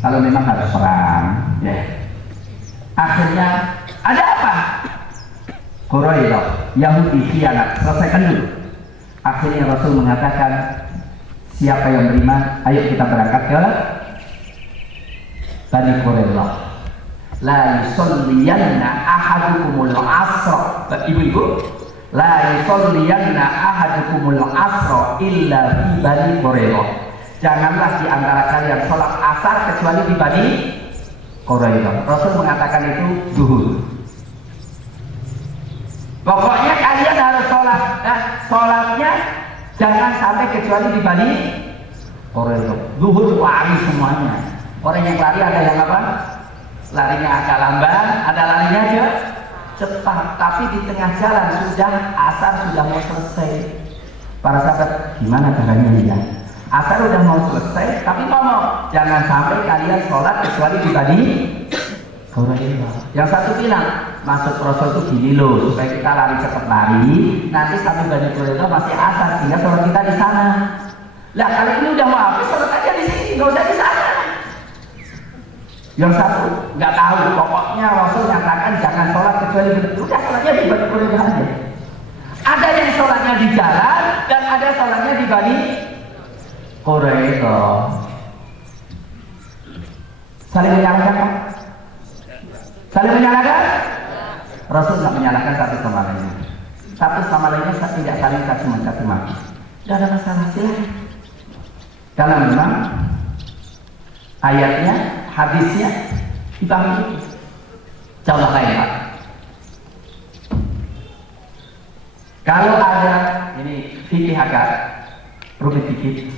Kalau memang harus perang, ya. Akhirnya ada apa? Quraidah, Yahudi khianat, selesaikan dulu. Akhirnya Rasul mengatakan, siapa yang beriman, ayo kita berangkat ke Bani Quraidah. La yusalliyanna ahadukumul asra. Ibu-ibu, la yusalliyanna ahadukumul asra illa fi Bani Quraidah. Janganlah di antara kalian sholat asar kecuali di Bani Quraidah. Rasul mengatakan itu zuhur. Pokoknya kalian harus sholat, sholatnya jangan sampai kecuali di Bani Quraidah. Zuhur lari semuanya. Orang yang lari ada yang apa? Larinya agak lamban, ada larinya aja cepat. Tapi di tengah jalan sudah asar sudah mau selesai. Para sahabat, gimana caranya ya? Asar udah mau selesai, tapi ngomong jangan sampai kalian sholat kecuali di Bani Quraisy. Yang satu bilang, maksud Rasul itu gini loh, supaya kita lari cepat lari, nanti sampai Bani Quraisy masih asar sehingga sholat kita di sana. Lah kalau ini udah mau habis, sholat aja di sini, nggak usah di sana. Yang satu nggak tahu, pokoknya Rasul nyatakan jangan sholat kecuali udah sholatnya di Bani Quraisy aja. Ada yang sholatnya di jalan dan ada sholatnya di Bani Quraisy. Saling menyalahkan Pak? Saling menyalahkan? Rasul nggak menyalahkan satu sama lainnya. Satu sama lainnya tidak saling caci maki. Tidak ada masalah, silahkan. Karena memang ayatnya, hadisnya dipahami. Contoh lain Pak. Kalau ada, ini fikih agak rumit dikit.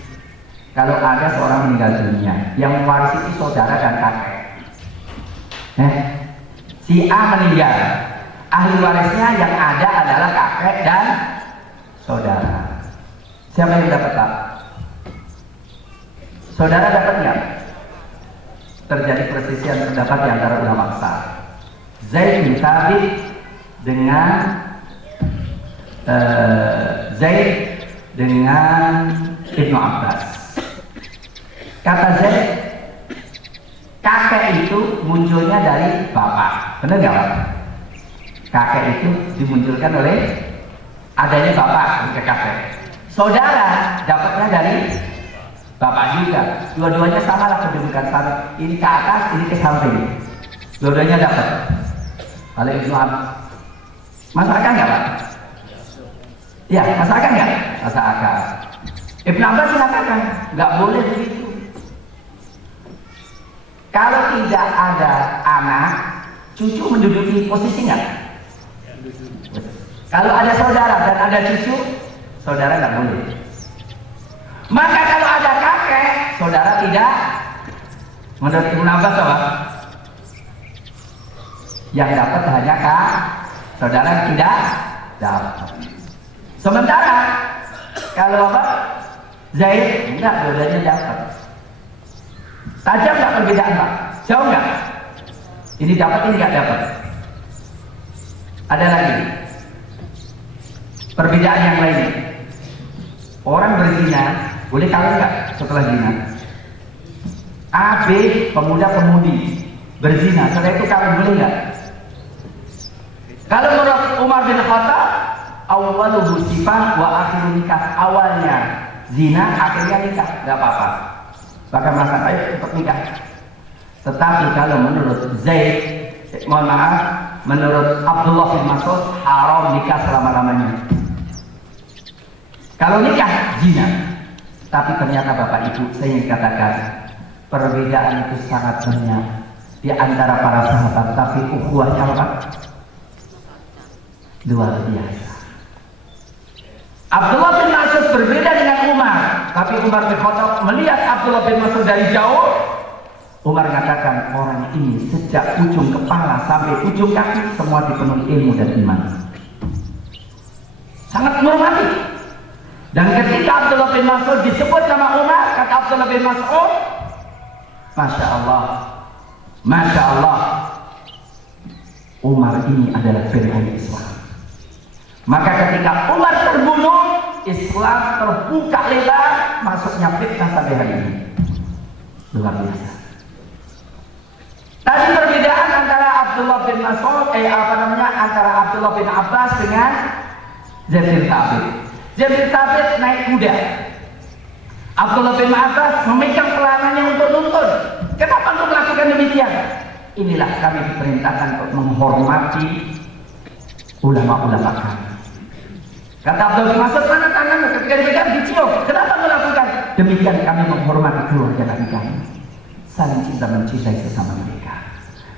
Kalau ada seorang meninggal dunia yang mewarisi itu saudara dan kakek, si A meninggal, ahli warisnya yang ada adalah kakek dan saudara. Siapa yang dapat Pak? Saudara dapat nggak? Terjadi perselisihan pendapat di antara ulama besar. Zaid bin Thabit dengan Zaid dengan Ibnu Abbas. Kata Zaid, kakek itu munculnya dari bapak, benar nggak Pak? Kakek itu dimunculkan oleh adanya bapak ke kakek. Saudara dapatnya dari bapak juga. Dua-duanya sama lah kedudukan sama. Ini ke atas, ini ke samping. Dua-duanya dapat. Kalau Ibnu Abbas, masuk akal nggak Pak? Ya, masuk akal nggak? Masuk akal. Ibnu Abbas mengatakan nggak boleh begitu. Kalau tidak ada anak, cucu menduduki posisi nggak? Kalau ada saudara dan ada cucu, saudara nggak boleh. Maka kalau ada kakek, saudara tidak. Menurut Ibnu Abbas apa? Yang dapat hanya saudara tidak dapat. Sementara kalau apa? Zaid enggak, dua-duanya dapat. Tajam nggak perbedaan Pak? Jauh nggak? Ini dapat, ini nggak dapat. Ada lagi perbedaan yang lain. Orang berzina boleh kawin nggak setelah zina? A, B, pemuda-pemudi berzina, setelah itu kawin boleh nggak? Kalau menurut Umar bin Khattab, awwaluhu sifah wa akhiru nikah, awalnya zina, akhirnya nikah, nggak apa-apa. Bahkan masa baik untuk nikah. Tetapi kalau menurut Zaid, mohon maaf, menurut Abdullah bin Mas'ud haram nikah selama-lamanya. Kalau nikah zina. Tapi ternyata Bapak Ibu, saya ingin katakan perbedaan itu sangat banyak di antara para sahabat, tapi ukhuwahnya apa? Luar biasa. Abdullah bin Mas'ud berbeda dengan Umar, tapi Umar bin Khattab melihat Abdullah bin Mas'ud dari jauh. Umar mengatakan orang ini sejak ujung kepala sampai ujung kaki semua dipenuhi ilmu dan iman. Sangat menghormati. Dan ketika Abdullah bin Mas'ud disebut nama Umar, kata Abdullah bin Mas'ud, Masya Allah, Masya Allah, Umar ini adalah firman Islam. Maka ketika Umar terbunuh, Islam terbuka lebar, masuknya fitnah sampai hari ini. Luar biasa. Tadi perbedaan antara Abdullah bin Mas'ud, antara Abdullah bin Abbas dengan Zaid bin Thabit. Zaid bin Thabit naik kuda. Abdullah bin Abbas memegang pelangannya untuk nuntun. Kenapa untuk melakukan demikian? Inilah kami diperintahkan untuk menghormati ulama-ulama kami. Kata Abdullah bin Mas'ud, mana tangannya? Ketika dipegang dicium. Kenapa melakukan demikian? Kami menghormati keluarga Nabi kami, saling cinta mencintai sesama mereka.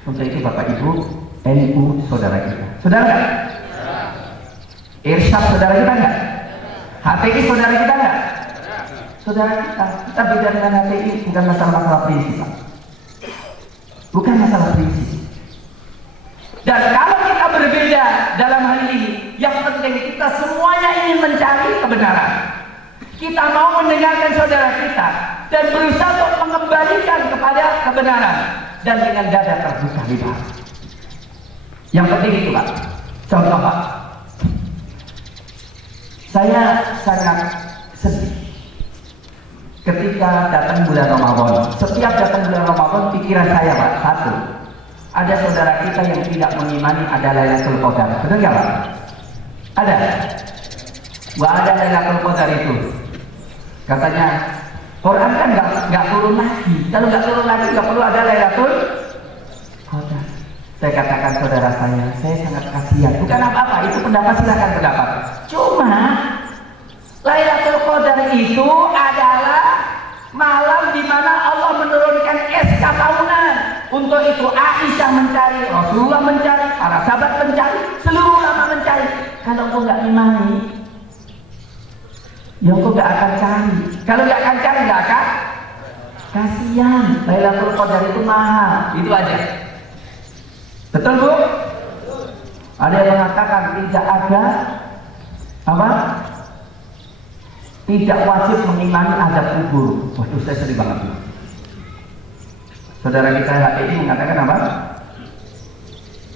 Untuk itu Bapak Ibu, NU saudara kita. Saudara nggak? Irsyad saudara kita nggak? HTI saudara kita nggak? Saudara kita. Kita beda dengan HTI bukan masalah prinsip, Pak. Bukan masalah prinsip. Dan kalau kita berbeda dalam hal ini, yang penting kita semuanya ingin mencari kebenaran. Kita mau mendengarkan saudara kita dan berusaha untuk mengembalikan kepada kebenaran. dan dengan dada terbuka lebar. Yang penting itu Pak. Contoh Pak, saya sangat sedih ketika datang bulan Ramadan. Setiap datang bulan Ramadan, pikiran saya Pak, satu, ada saudara kita yang tidak mengimani ada Lailatul Qadar. Betul nggak Pak? Ada? Wah, ada Lailatul Qadar itu. Katanya, Quran kan nggak turun lagi. Kalau nggak turun lagi, nggak perlu ada Lailatul Qadar. Saya katakan saudara saya sangat kasihan. Bukan apa-apa, itu pendapat, silakan pendapat. Cuma Lailatul Qadar itu adalah malam di mana Allah menurunkan SK tahunan. Untuk itu Aisyah mencari, Rasulullah mencari, para sahabat mencari, seluruh ulama mencari. Kalau kau nggak imani, ya kau nggak akan cari. Kalau nggak akan cari, nggak akan. Kasihan, Lailatul Qadar itu mahal. Itu aja. Betul Bu? Ada yang mengatakan tidak ada apa? Tidak wajib mengimani azab kubur. Waduh, saya sedih banget. Saudara kita HPI mengatakan apa?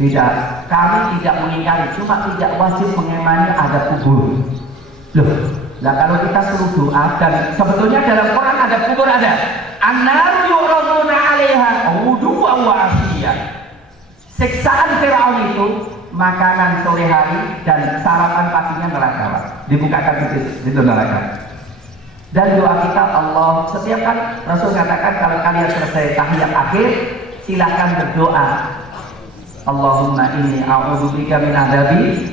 Tidak, kami tidak mengingkari, cuma tidak wajib mengimani azab kubur. Loh, nah kalau kita suruh doa, dan sebetulnya dalam Quran azab kubur ada. An-naru yu'raduna 'alaiha ghuduwwan wa 'ashiyyan. Siksaan Firaun itu makanan sore hari dan sarapan paginya neraka, dibukakan di neraka. Dan doa kita Allah setiap kan Rasul katakan kalau kalian selesai tahiyat akhir silahkan berdoa, Allahumma inni a'udzubika min adzabi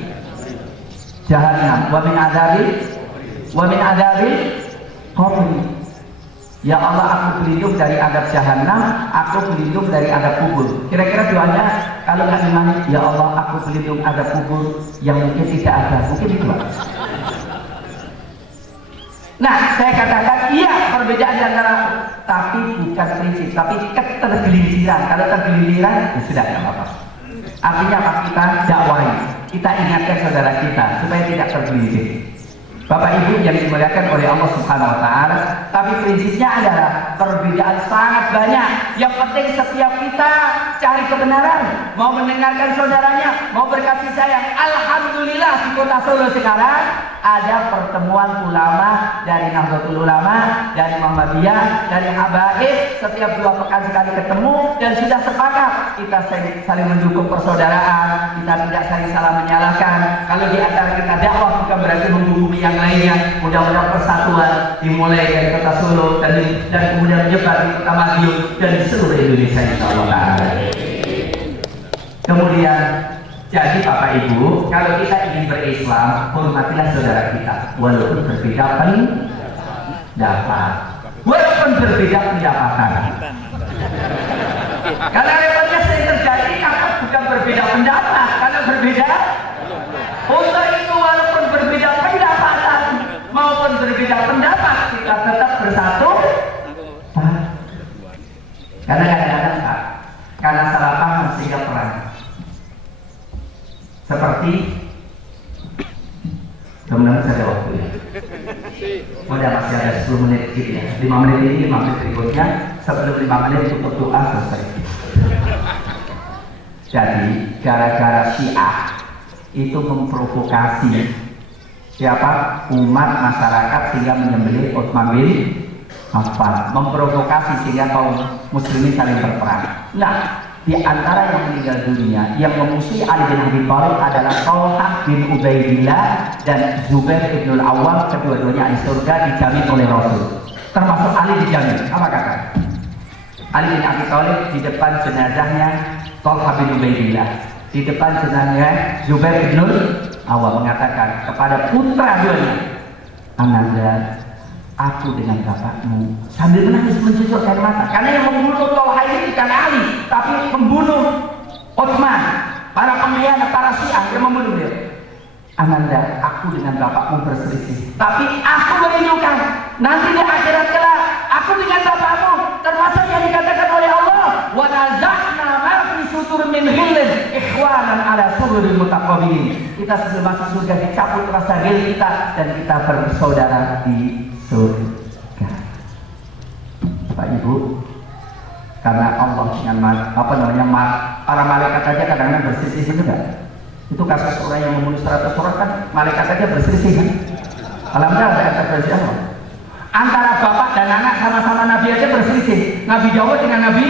jahannam wa min adzabi qabr. Ya Allah, aku berlindung dari adab jahanam, aku berlindung dari adab kubur. Kira-kira doanya kalau nggak imani, ya Allah, aku berlindung adab kubur yang mungkin tidak ada. Mungkin itu Pak. Nah, saya katakan iya perbedaan antara, tapi bukan prinsip, tapi ketergelinciran. Kalau tergelinciran, ya sudah nggak apa-apa. Artinya apa? Kita dakwahi, kita ingatkan saudara kita supaya tidak tergelincir. Bapak Ibu yang dimuliakan oleh Allah Subhanahu wa Ta'ala, tapi prinsipnya adalah perbedaan sangat banyak. Yang penting setiap kita cari kebenaran, mau mendengarkan saudaranya, mau berkasih sayang. Alhamdulillah di kota Solo sekarang ada pertemuan ulama dari Nahdlatul Ulama, dari Muhammadiyah, dari Habaib. Setiap 2 pekan sekali ketemu dan sudah sepakat kita saling mendukung persaudaraan, kita tidak saling salah menyalahkan. Kalau di antara kita dakwah bukan berarti menghubungi yang lainnya. Mudah-mudahan persatuan dimulai dari kota Solo dan kemudian menyebar di kota Madiun dan di seluruh Indonesia insyaallah. Kemudian jadi Bapak Ibu, kalau kita ingin berislam, hormatilah saudara kita walaupun berbeda pendapat, walaupun berbeda pendapatan. Karena repotnya sering terjadi karena bukan berbeda pendapat, karena berbeda. Untuk itu walaupun berbeda pendapatan maupun berbeda pendapat, kita tetap bersatu. Karena kadang-kadang Pak, karena salah paham sehingga perang. Seperti kemudian saya ada waktu ya. Udah masih ada 10 menit gitu ya. 5 menit ini 5 menit berikutnya, sebelum 5 menit untuk doa selesai. Jadi gara-gara Syiah itu memprovokasi siapa? Umat masyarakat sehingga menyembelih Utsman bin Affan, memprovokasi sehingga kaum muslimin saling berperang. Nah, di antara yang meninggal dunia yang memusuhi Ali bin Abi Thalib adalah Thalhah bin Ubaidillah dan Zubair bin Al-Awwam. Kedua-duanya ahli surga dijamin oleh Rasul, termasuk Ali dijamin. Apa kata? Ali bin Abi Thalib di depan jenazahnya Thalhah bin Ubaidillah, di depan jenazahnya Zubair bin Al-Awwam mengatakan kepada putra duanya, Ananda, aku dengan bapakmu, sambil menangis mencucurkan mata, karena yang membunuh Thalhah ini bukan Ali, tapi membunuh Utsman, para pengkhianat, para Syiah yang membunuh dia. Ananda, aku dengan bapakmu berselisih, tapi aku merindukan nanti di akhirat kelak aku dengan bapakmu termasuk yang dikatakan oleh Allah, wa naza'na ma fi sudur min ghillin ikhwanan ala sururil mutaqabilin. Kita sebelum masuk surga dicabut rasa ghil kita dan kita bersaudara di surga. Pak Ibu, Karena Allah dengan para malaikat aja kadang-kadang berselisih, benar nggak? Itu kasus orang yang memenuhi 100 surat kan malaikat aja berselisih kan? Alhamdulillah ada intervensi Allah. Antara bapak dan anak sama-sama Nabi aja berselisih. Nabi Daud dengan Nabi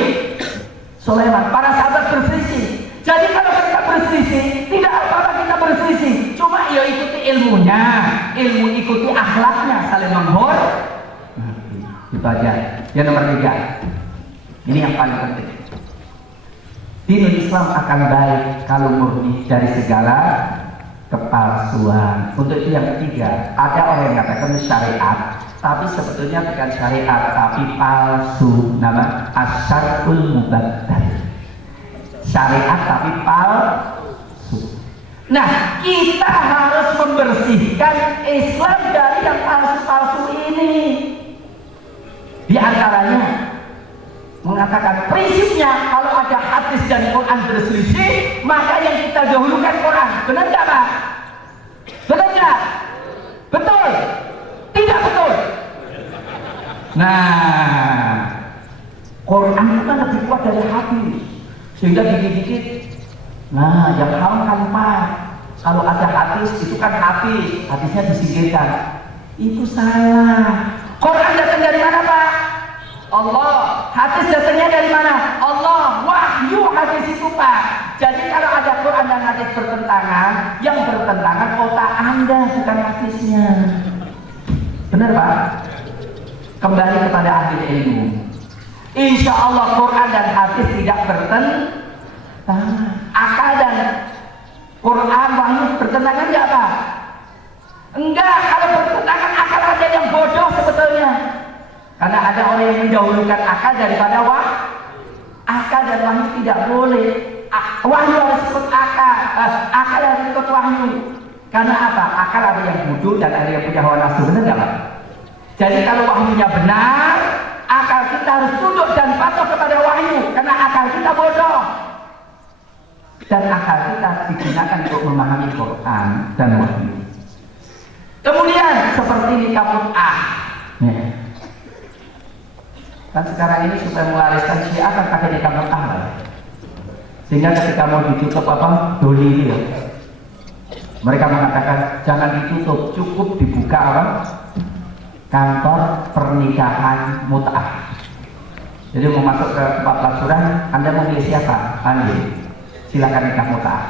Sulaiman, para sahabat berselisih. Jadi kalau kita berselisih, tidak apa-apa kita berselisih. Cuma ya ikuti ilmunya, ilmu ikuti akhlaknya, saling menghormati. Itu aja. Yang nomor 3. Ini yang paling penting. Dinul Islam akan baik kalau murni dari segala kepalsuan. Untuk itu yang ketiga, ada orang yang mengatakan syariat, tapi sebetulnya bukan syariat, tapi palsu. Nama asyarul mubaddal. Syariat tapi palsu. Nah, kita harus membersihkan Islam dari yang palsu-palsu ini. Di antaranya mengatakan prinsipnya kalau ada hadis dan Quran berselisih, maka yang kita dahulukan Quran. Benar nggak Pak? Benar nggak? Betul? Tidak betul? Nah, Quran itu kan lebih kuat dari hadis, sehingga dikit-dikit. Nah, yang haram kan Pak. Kalau ada hadis itu kan hadisnya disingkirkan. Itu salah. Quran datang dari mana Pak? Allah. Hadis datangnya dari mana? Allah. Wahyu hadis itu Pak. Jadi kalau ada Quran dan hadis bertentangan, yang bertentangan otak Anda bukan hadisnya. Benar Pak? Kembali kepada ahli ilmu. Insya Allah Quran dan hadis tidak bertentangan. Akal dan Quran wahyu bertentangan enggak Pak? Enggak. Kalau bertentangan akal aja yang bodoh sebetulnya. Karena ada orang yang mendahulukan akal daripada wahyu. Akal dan wahyu tidak boleh. Wahyu harus ikut akal. Akal harus ikut wahyu. Karena apa? Akal ada yang bodoh dan ada yang punya hawa nafsu. Benar nggak Pak? Jadi kalau wahyunya benar, akal kita harus tunduk dan patuh kepada wahyu. Karena akal kita bodoh. Dan akal kita digunakan untuk memahami Quran dan wahyu. Kemudian seperti nikah mut'ah. Kan sekarang ini supaya melariskan Syiah kan pakai nikah mut'ah. Sehingga ketika mau ditutup doli itu ya, mereka mengatakan jangan ditutup, cukup dibuka kantor pernikahan mut'ah. Jadi mau masuk ke tempat pelacuran, Anda mau milih siapa? Anda silakan nikah mut'ah.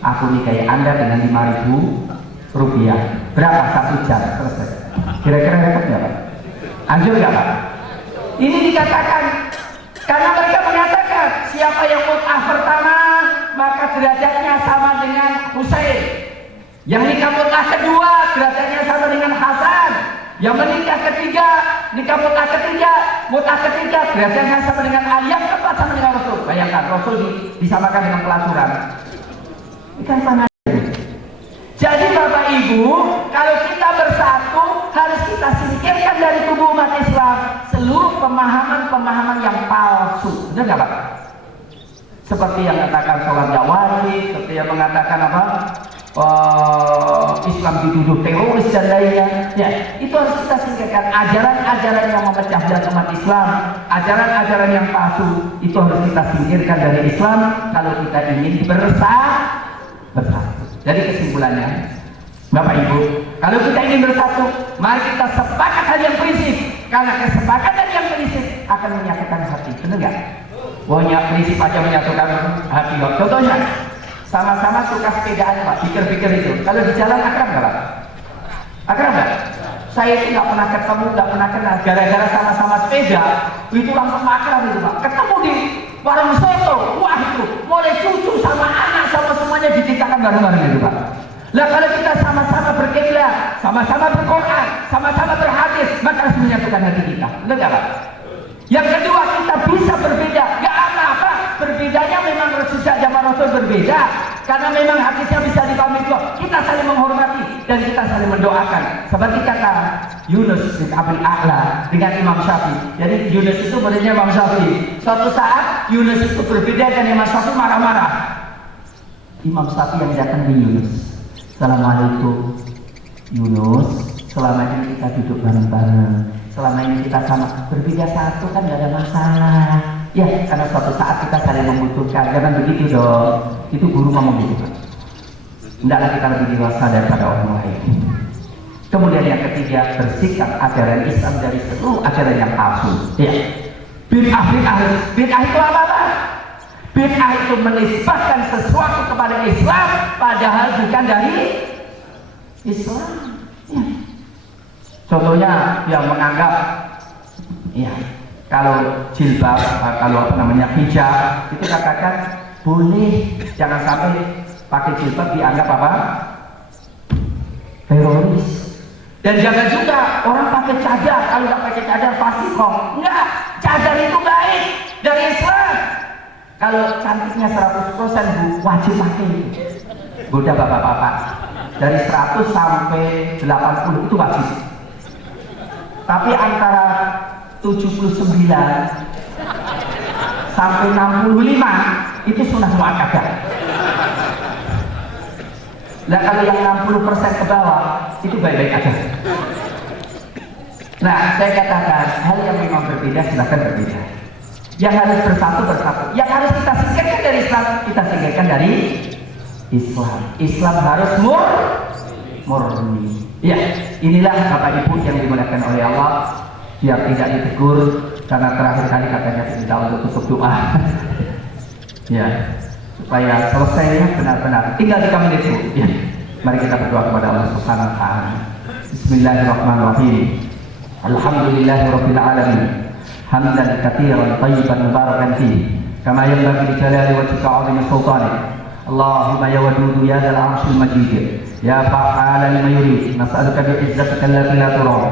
Aku nikahi Anda dengan 5.000 rupiah. Berapa? 1 jam selesai. Kira-kira dapat nggak Pak? Anjur nggak Pak? Ini dikatakan karena mereka mengatakan siapa yang mut'ah pertama maka derajatnya sama dengan Husain. Yang nikah mut'ah kedua derajatnya sama dengan Hasan. Yang menikah ketiga, nikah mut'ah ketiga derajatnya sama dengan Ali. Yang keempat sama dengan Rasul. Bayangkan Rasul disamakan dengan pelacuran. Ini kan sana. Jadi Bapak Ibu, kalau kita bersatu harus kita singkirkan dari tubuh umat Islam seluruh pemahaman-pemahaman yang palsu. Benar nggak Pak? Seperti yang mengatakan sholat gak wajib, seperti yang mengatakan Islam dituduh teroris dan lainnya. Ya, itu harus kita singkirkan. Ajaran-ajaran yang memecah belah umat Islam, ajaran-ajaran yang palsu, itu harus kita singkirkan dari Islam kalau kita ingin bersatu. Jadi kesimpulannya, Bapak Ibu, kalau kita ingin bersatu, mari kita sepakat hal yang prinsip. Karena kesepakatan yang prinsip akan menyatukan hati. Benar nggak? Pokoknya prinsip aja menyatukan hati. Contohnya, sama-sama suka sepedaan Pak, pikir-pikir itu. Kalau di jalan akrab nggak Pak? Akrab nggak? Saya itu nggak pernah ketemu, nggak pernah kenal. Gara-gara sama-sama sepeda, itu langsung akrab itu Pak. Ketemu di warung soto, wah itu mulai cucu sama anak sama semuanya diceritakan bareng-bareng itu Pak. Lah kalau kita sama-sama berkiblat, sama-sama berquran, sama-sama berhadis, maka harus menyatukan hati kita. Benar nggak Pak? Yang kedua, kita bisa berbeda, nggak apa-apa. Berbedanya memang sejak zaman Rasul berbeda, karena memang hadisnya bisa dipahami dua. Kita saling menghormati dan kita saling mendoakan. Seperti kata Yunus bin Abdul A'la dengan Imam Syafi'i. Jadi Yunus itu muridnya Imam Syafi'i. Suatu saat Yunus itu berbeda dan Imam Syafi'i marah-marah. Imam Syafi'i yang datang di Yunus. Assalamualaikum Yunus, selama ini kita duduk bareng-bareng. selama ini kita sama. Berbeda satu kan nggak ada masalah. Ya, karena suatu saat kita saling membutuhkan. Jangan begitu dong. Itu guru ngomong gitu. Hendaklah kita lebih dewasa daripada orang lain. Kemudian yang ketiga, bersikap ajaran Islam dari seluruh ajaran yang palsu. Ya. Bid'ah itu apa? Bid'ah itu menisbahkan sesuatu kepada Islam padahal bukan dari Islam. Ya. Contohnya yang menganggap ya kalau jilbab, kalau hijab itu katakan boleh, jangan sampai pakai jilbab dianggap apa? Teroris. Dan jangan juga orang pakai cadar, kalau nggak pakai cadar pasti kok. Enggak, cadar itu baik dari Islam. Kalau cantiknya 100% Bu, wajib pakai. Udah bapak-bapak, dari 100 sampai 80 itu wajib. Tapi antara 79 sampai 65 itu sunnah muakkadah. Nah kalau yang 60% ke bawah itu baik-baik aja. Nah saya katakan hal yang memang berbeda silahkan berbeda. Yang harus bersatu. Yang harus kita singkirkan dari Islam kita singkirkan dari Islam. Islam harus murni. Ya inilah Bapak Ibu yang dimuliakan oleh Allah. Biar tidak ditegur karena terakhir kali katanya kita untuk tutup doa. Ya. Supaya selesainya benar-benar tinggal 3 menit Bu. Ya. Mari kita berdoa kepada Allah Subhanahu wa taala. Bismillahirrahmanirrahim. Alhamdulillahirabbil alamin. Hamdan katsiran thayyiban mubarakan fihi kama yanbaghi li jalali wajhika 'azimi sultanik. Allahumma ya wadudu ya dzal 'arsyil majid ya fa'alan lima yurid nas'aluka bi izzatika allati la turam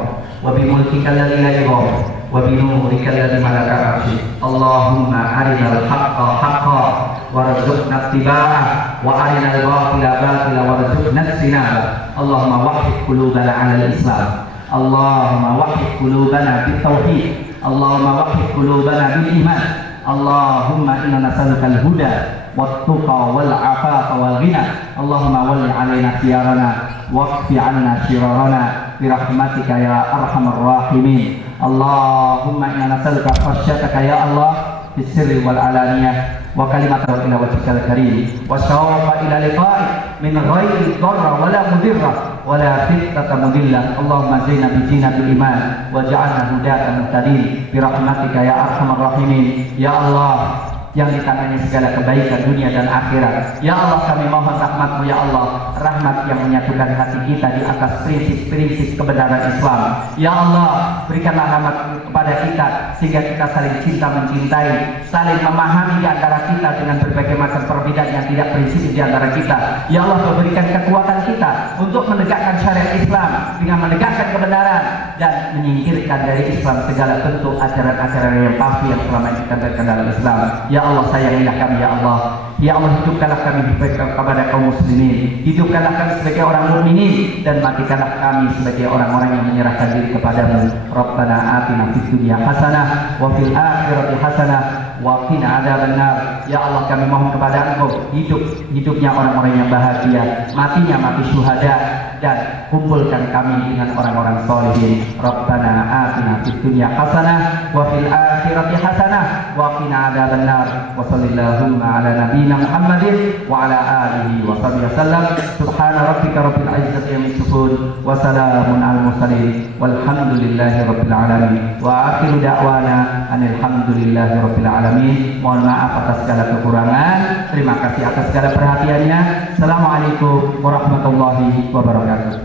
wa bi mulkika alladhi la yuram wa bi nurika alladhi malaka 'arsyik. Allahumma arinal haqqa haqqan warzuqna ittiba'ah wa arinal batila batila warzuqna ijtinabah. Allahumma wahhid qulubana 'alal islam. Allahumma wahhid qulubana bit tauhid. Allahumma wahhid qulubana bil iman. Allahumma inna nas'aluka al-huda wat-tuqa wal 'afafa wal ghina. Allahumma walli 'alaina khiyarana waqfi 'anna shirarana bi rahmatika ya arhamar rahimin. Allahumma inna nas'aluka khasyataka ya Allah fis sirri wal alaniyah wa kalimatan ila wajhikal karim wa syauqa ila liqa'i min ghairi dharra wala mudirra wala fitnata mudillah. Allahumma zina bi zinatil iman wa ja'alna hudatan muhtadin bi rahmatika ya arhamar rahimin. Ya Allah yang di tangannya segala kebaikan dunia dan akhirat. Ya Allah kami mohon rahmat-Mu ya Allah, rahmat yang menyatukan hati kita di atas prinsip-prinsip kebenaran Islam. Ya Allah berikanlah rahmat kepada kita sehingga kita saling cinta mencintai, saling memahami di antara kita dengan berbagai macam perbedaan yang tidak prinsip di antara kita. Ya Allah berikan kekuatan kita untuk menegakkan syariat Islam dengan menegakkan kebenaran dan menyingkirkan dari Islam segala bentuk ajaran-ajaran yang palsu yang selama ini kita tegakkan dalam Islam. Ya Allah sayangilah kami ya Allah. Ya Allah hidupkanlah kami kepada kaum muslimin, hidupkanlah kami sebagai orang mukminin dan matikanlah kami sebagai orang-orang yang menyerahkan diri kepadamu. Rabbana atina fid dunya hasanah wa fil akhirati hasanah wa qina adzabannar. Ya Allah kami mohon kepada Engkau hidupnya orang-orang yang bahagia, matinya mati syuhada, dan kumpulkan kami dengan orang-orang sholihin. Rabbana atina fid dunya hasanah wa fil akhirati hasanah wa qina adzabannar. Wa sallallahu ala nabiyyina Muhammadin wa ala alihi wa sahbihi wasallam. Subhana rabbika rabbil izzati amma yasifun wa salamun alal mursalin walhamdulillahi rabbil alamin. Wa akhiru da'wana anil hamdulillahi rabbil alamin. Mohon maaf atas segala kekurangan, terima kasih atas segala perhatiannya. Assalamualaikum warahmatullahi wabarakatuh.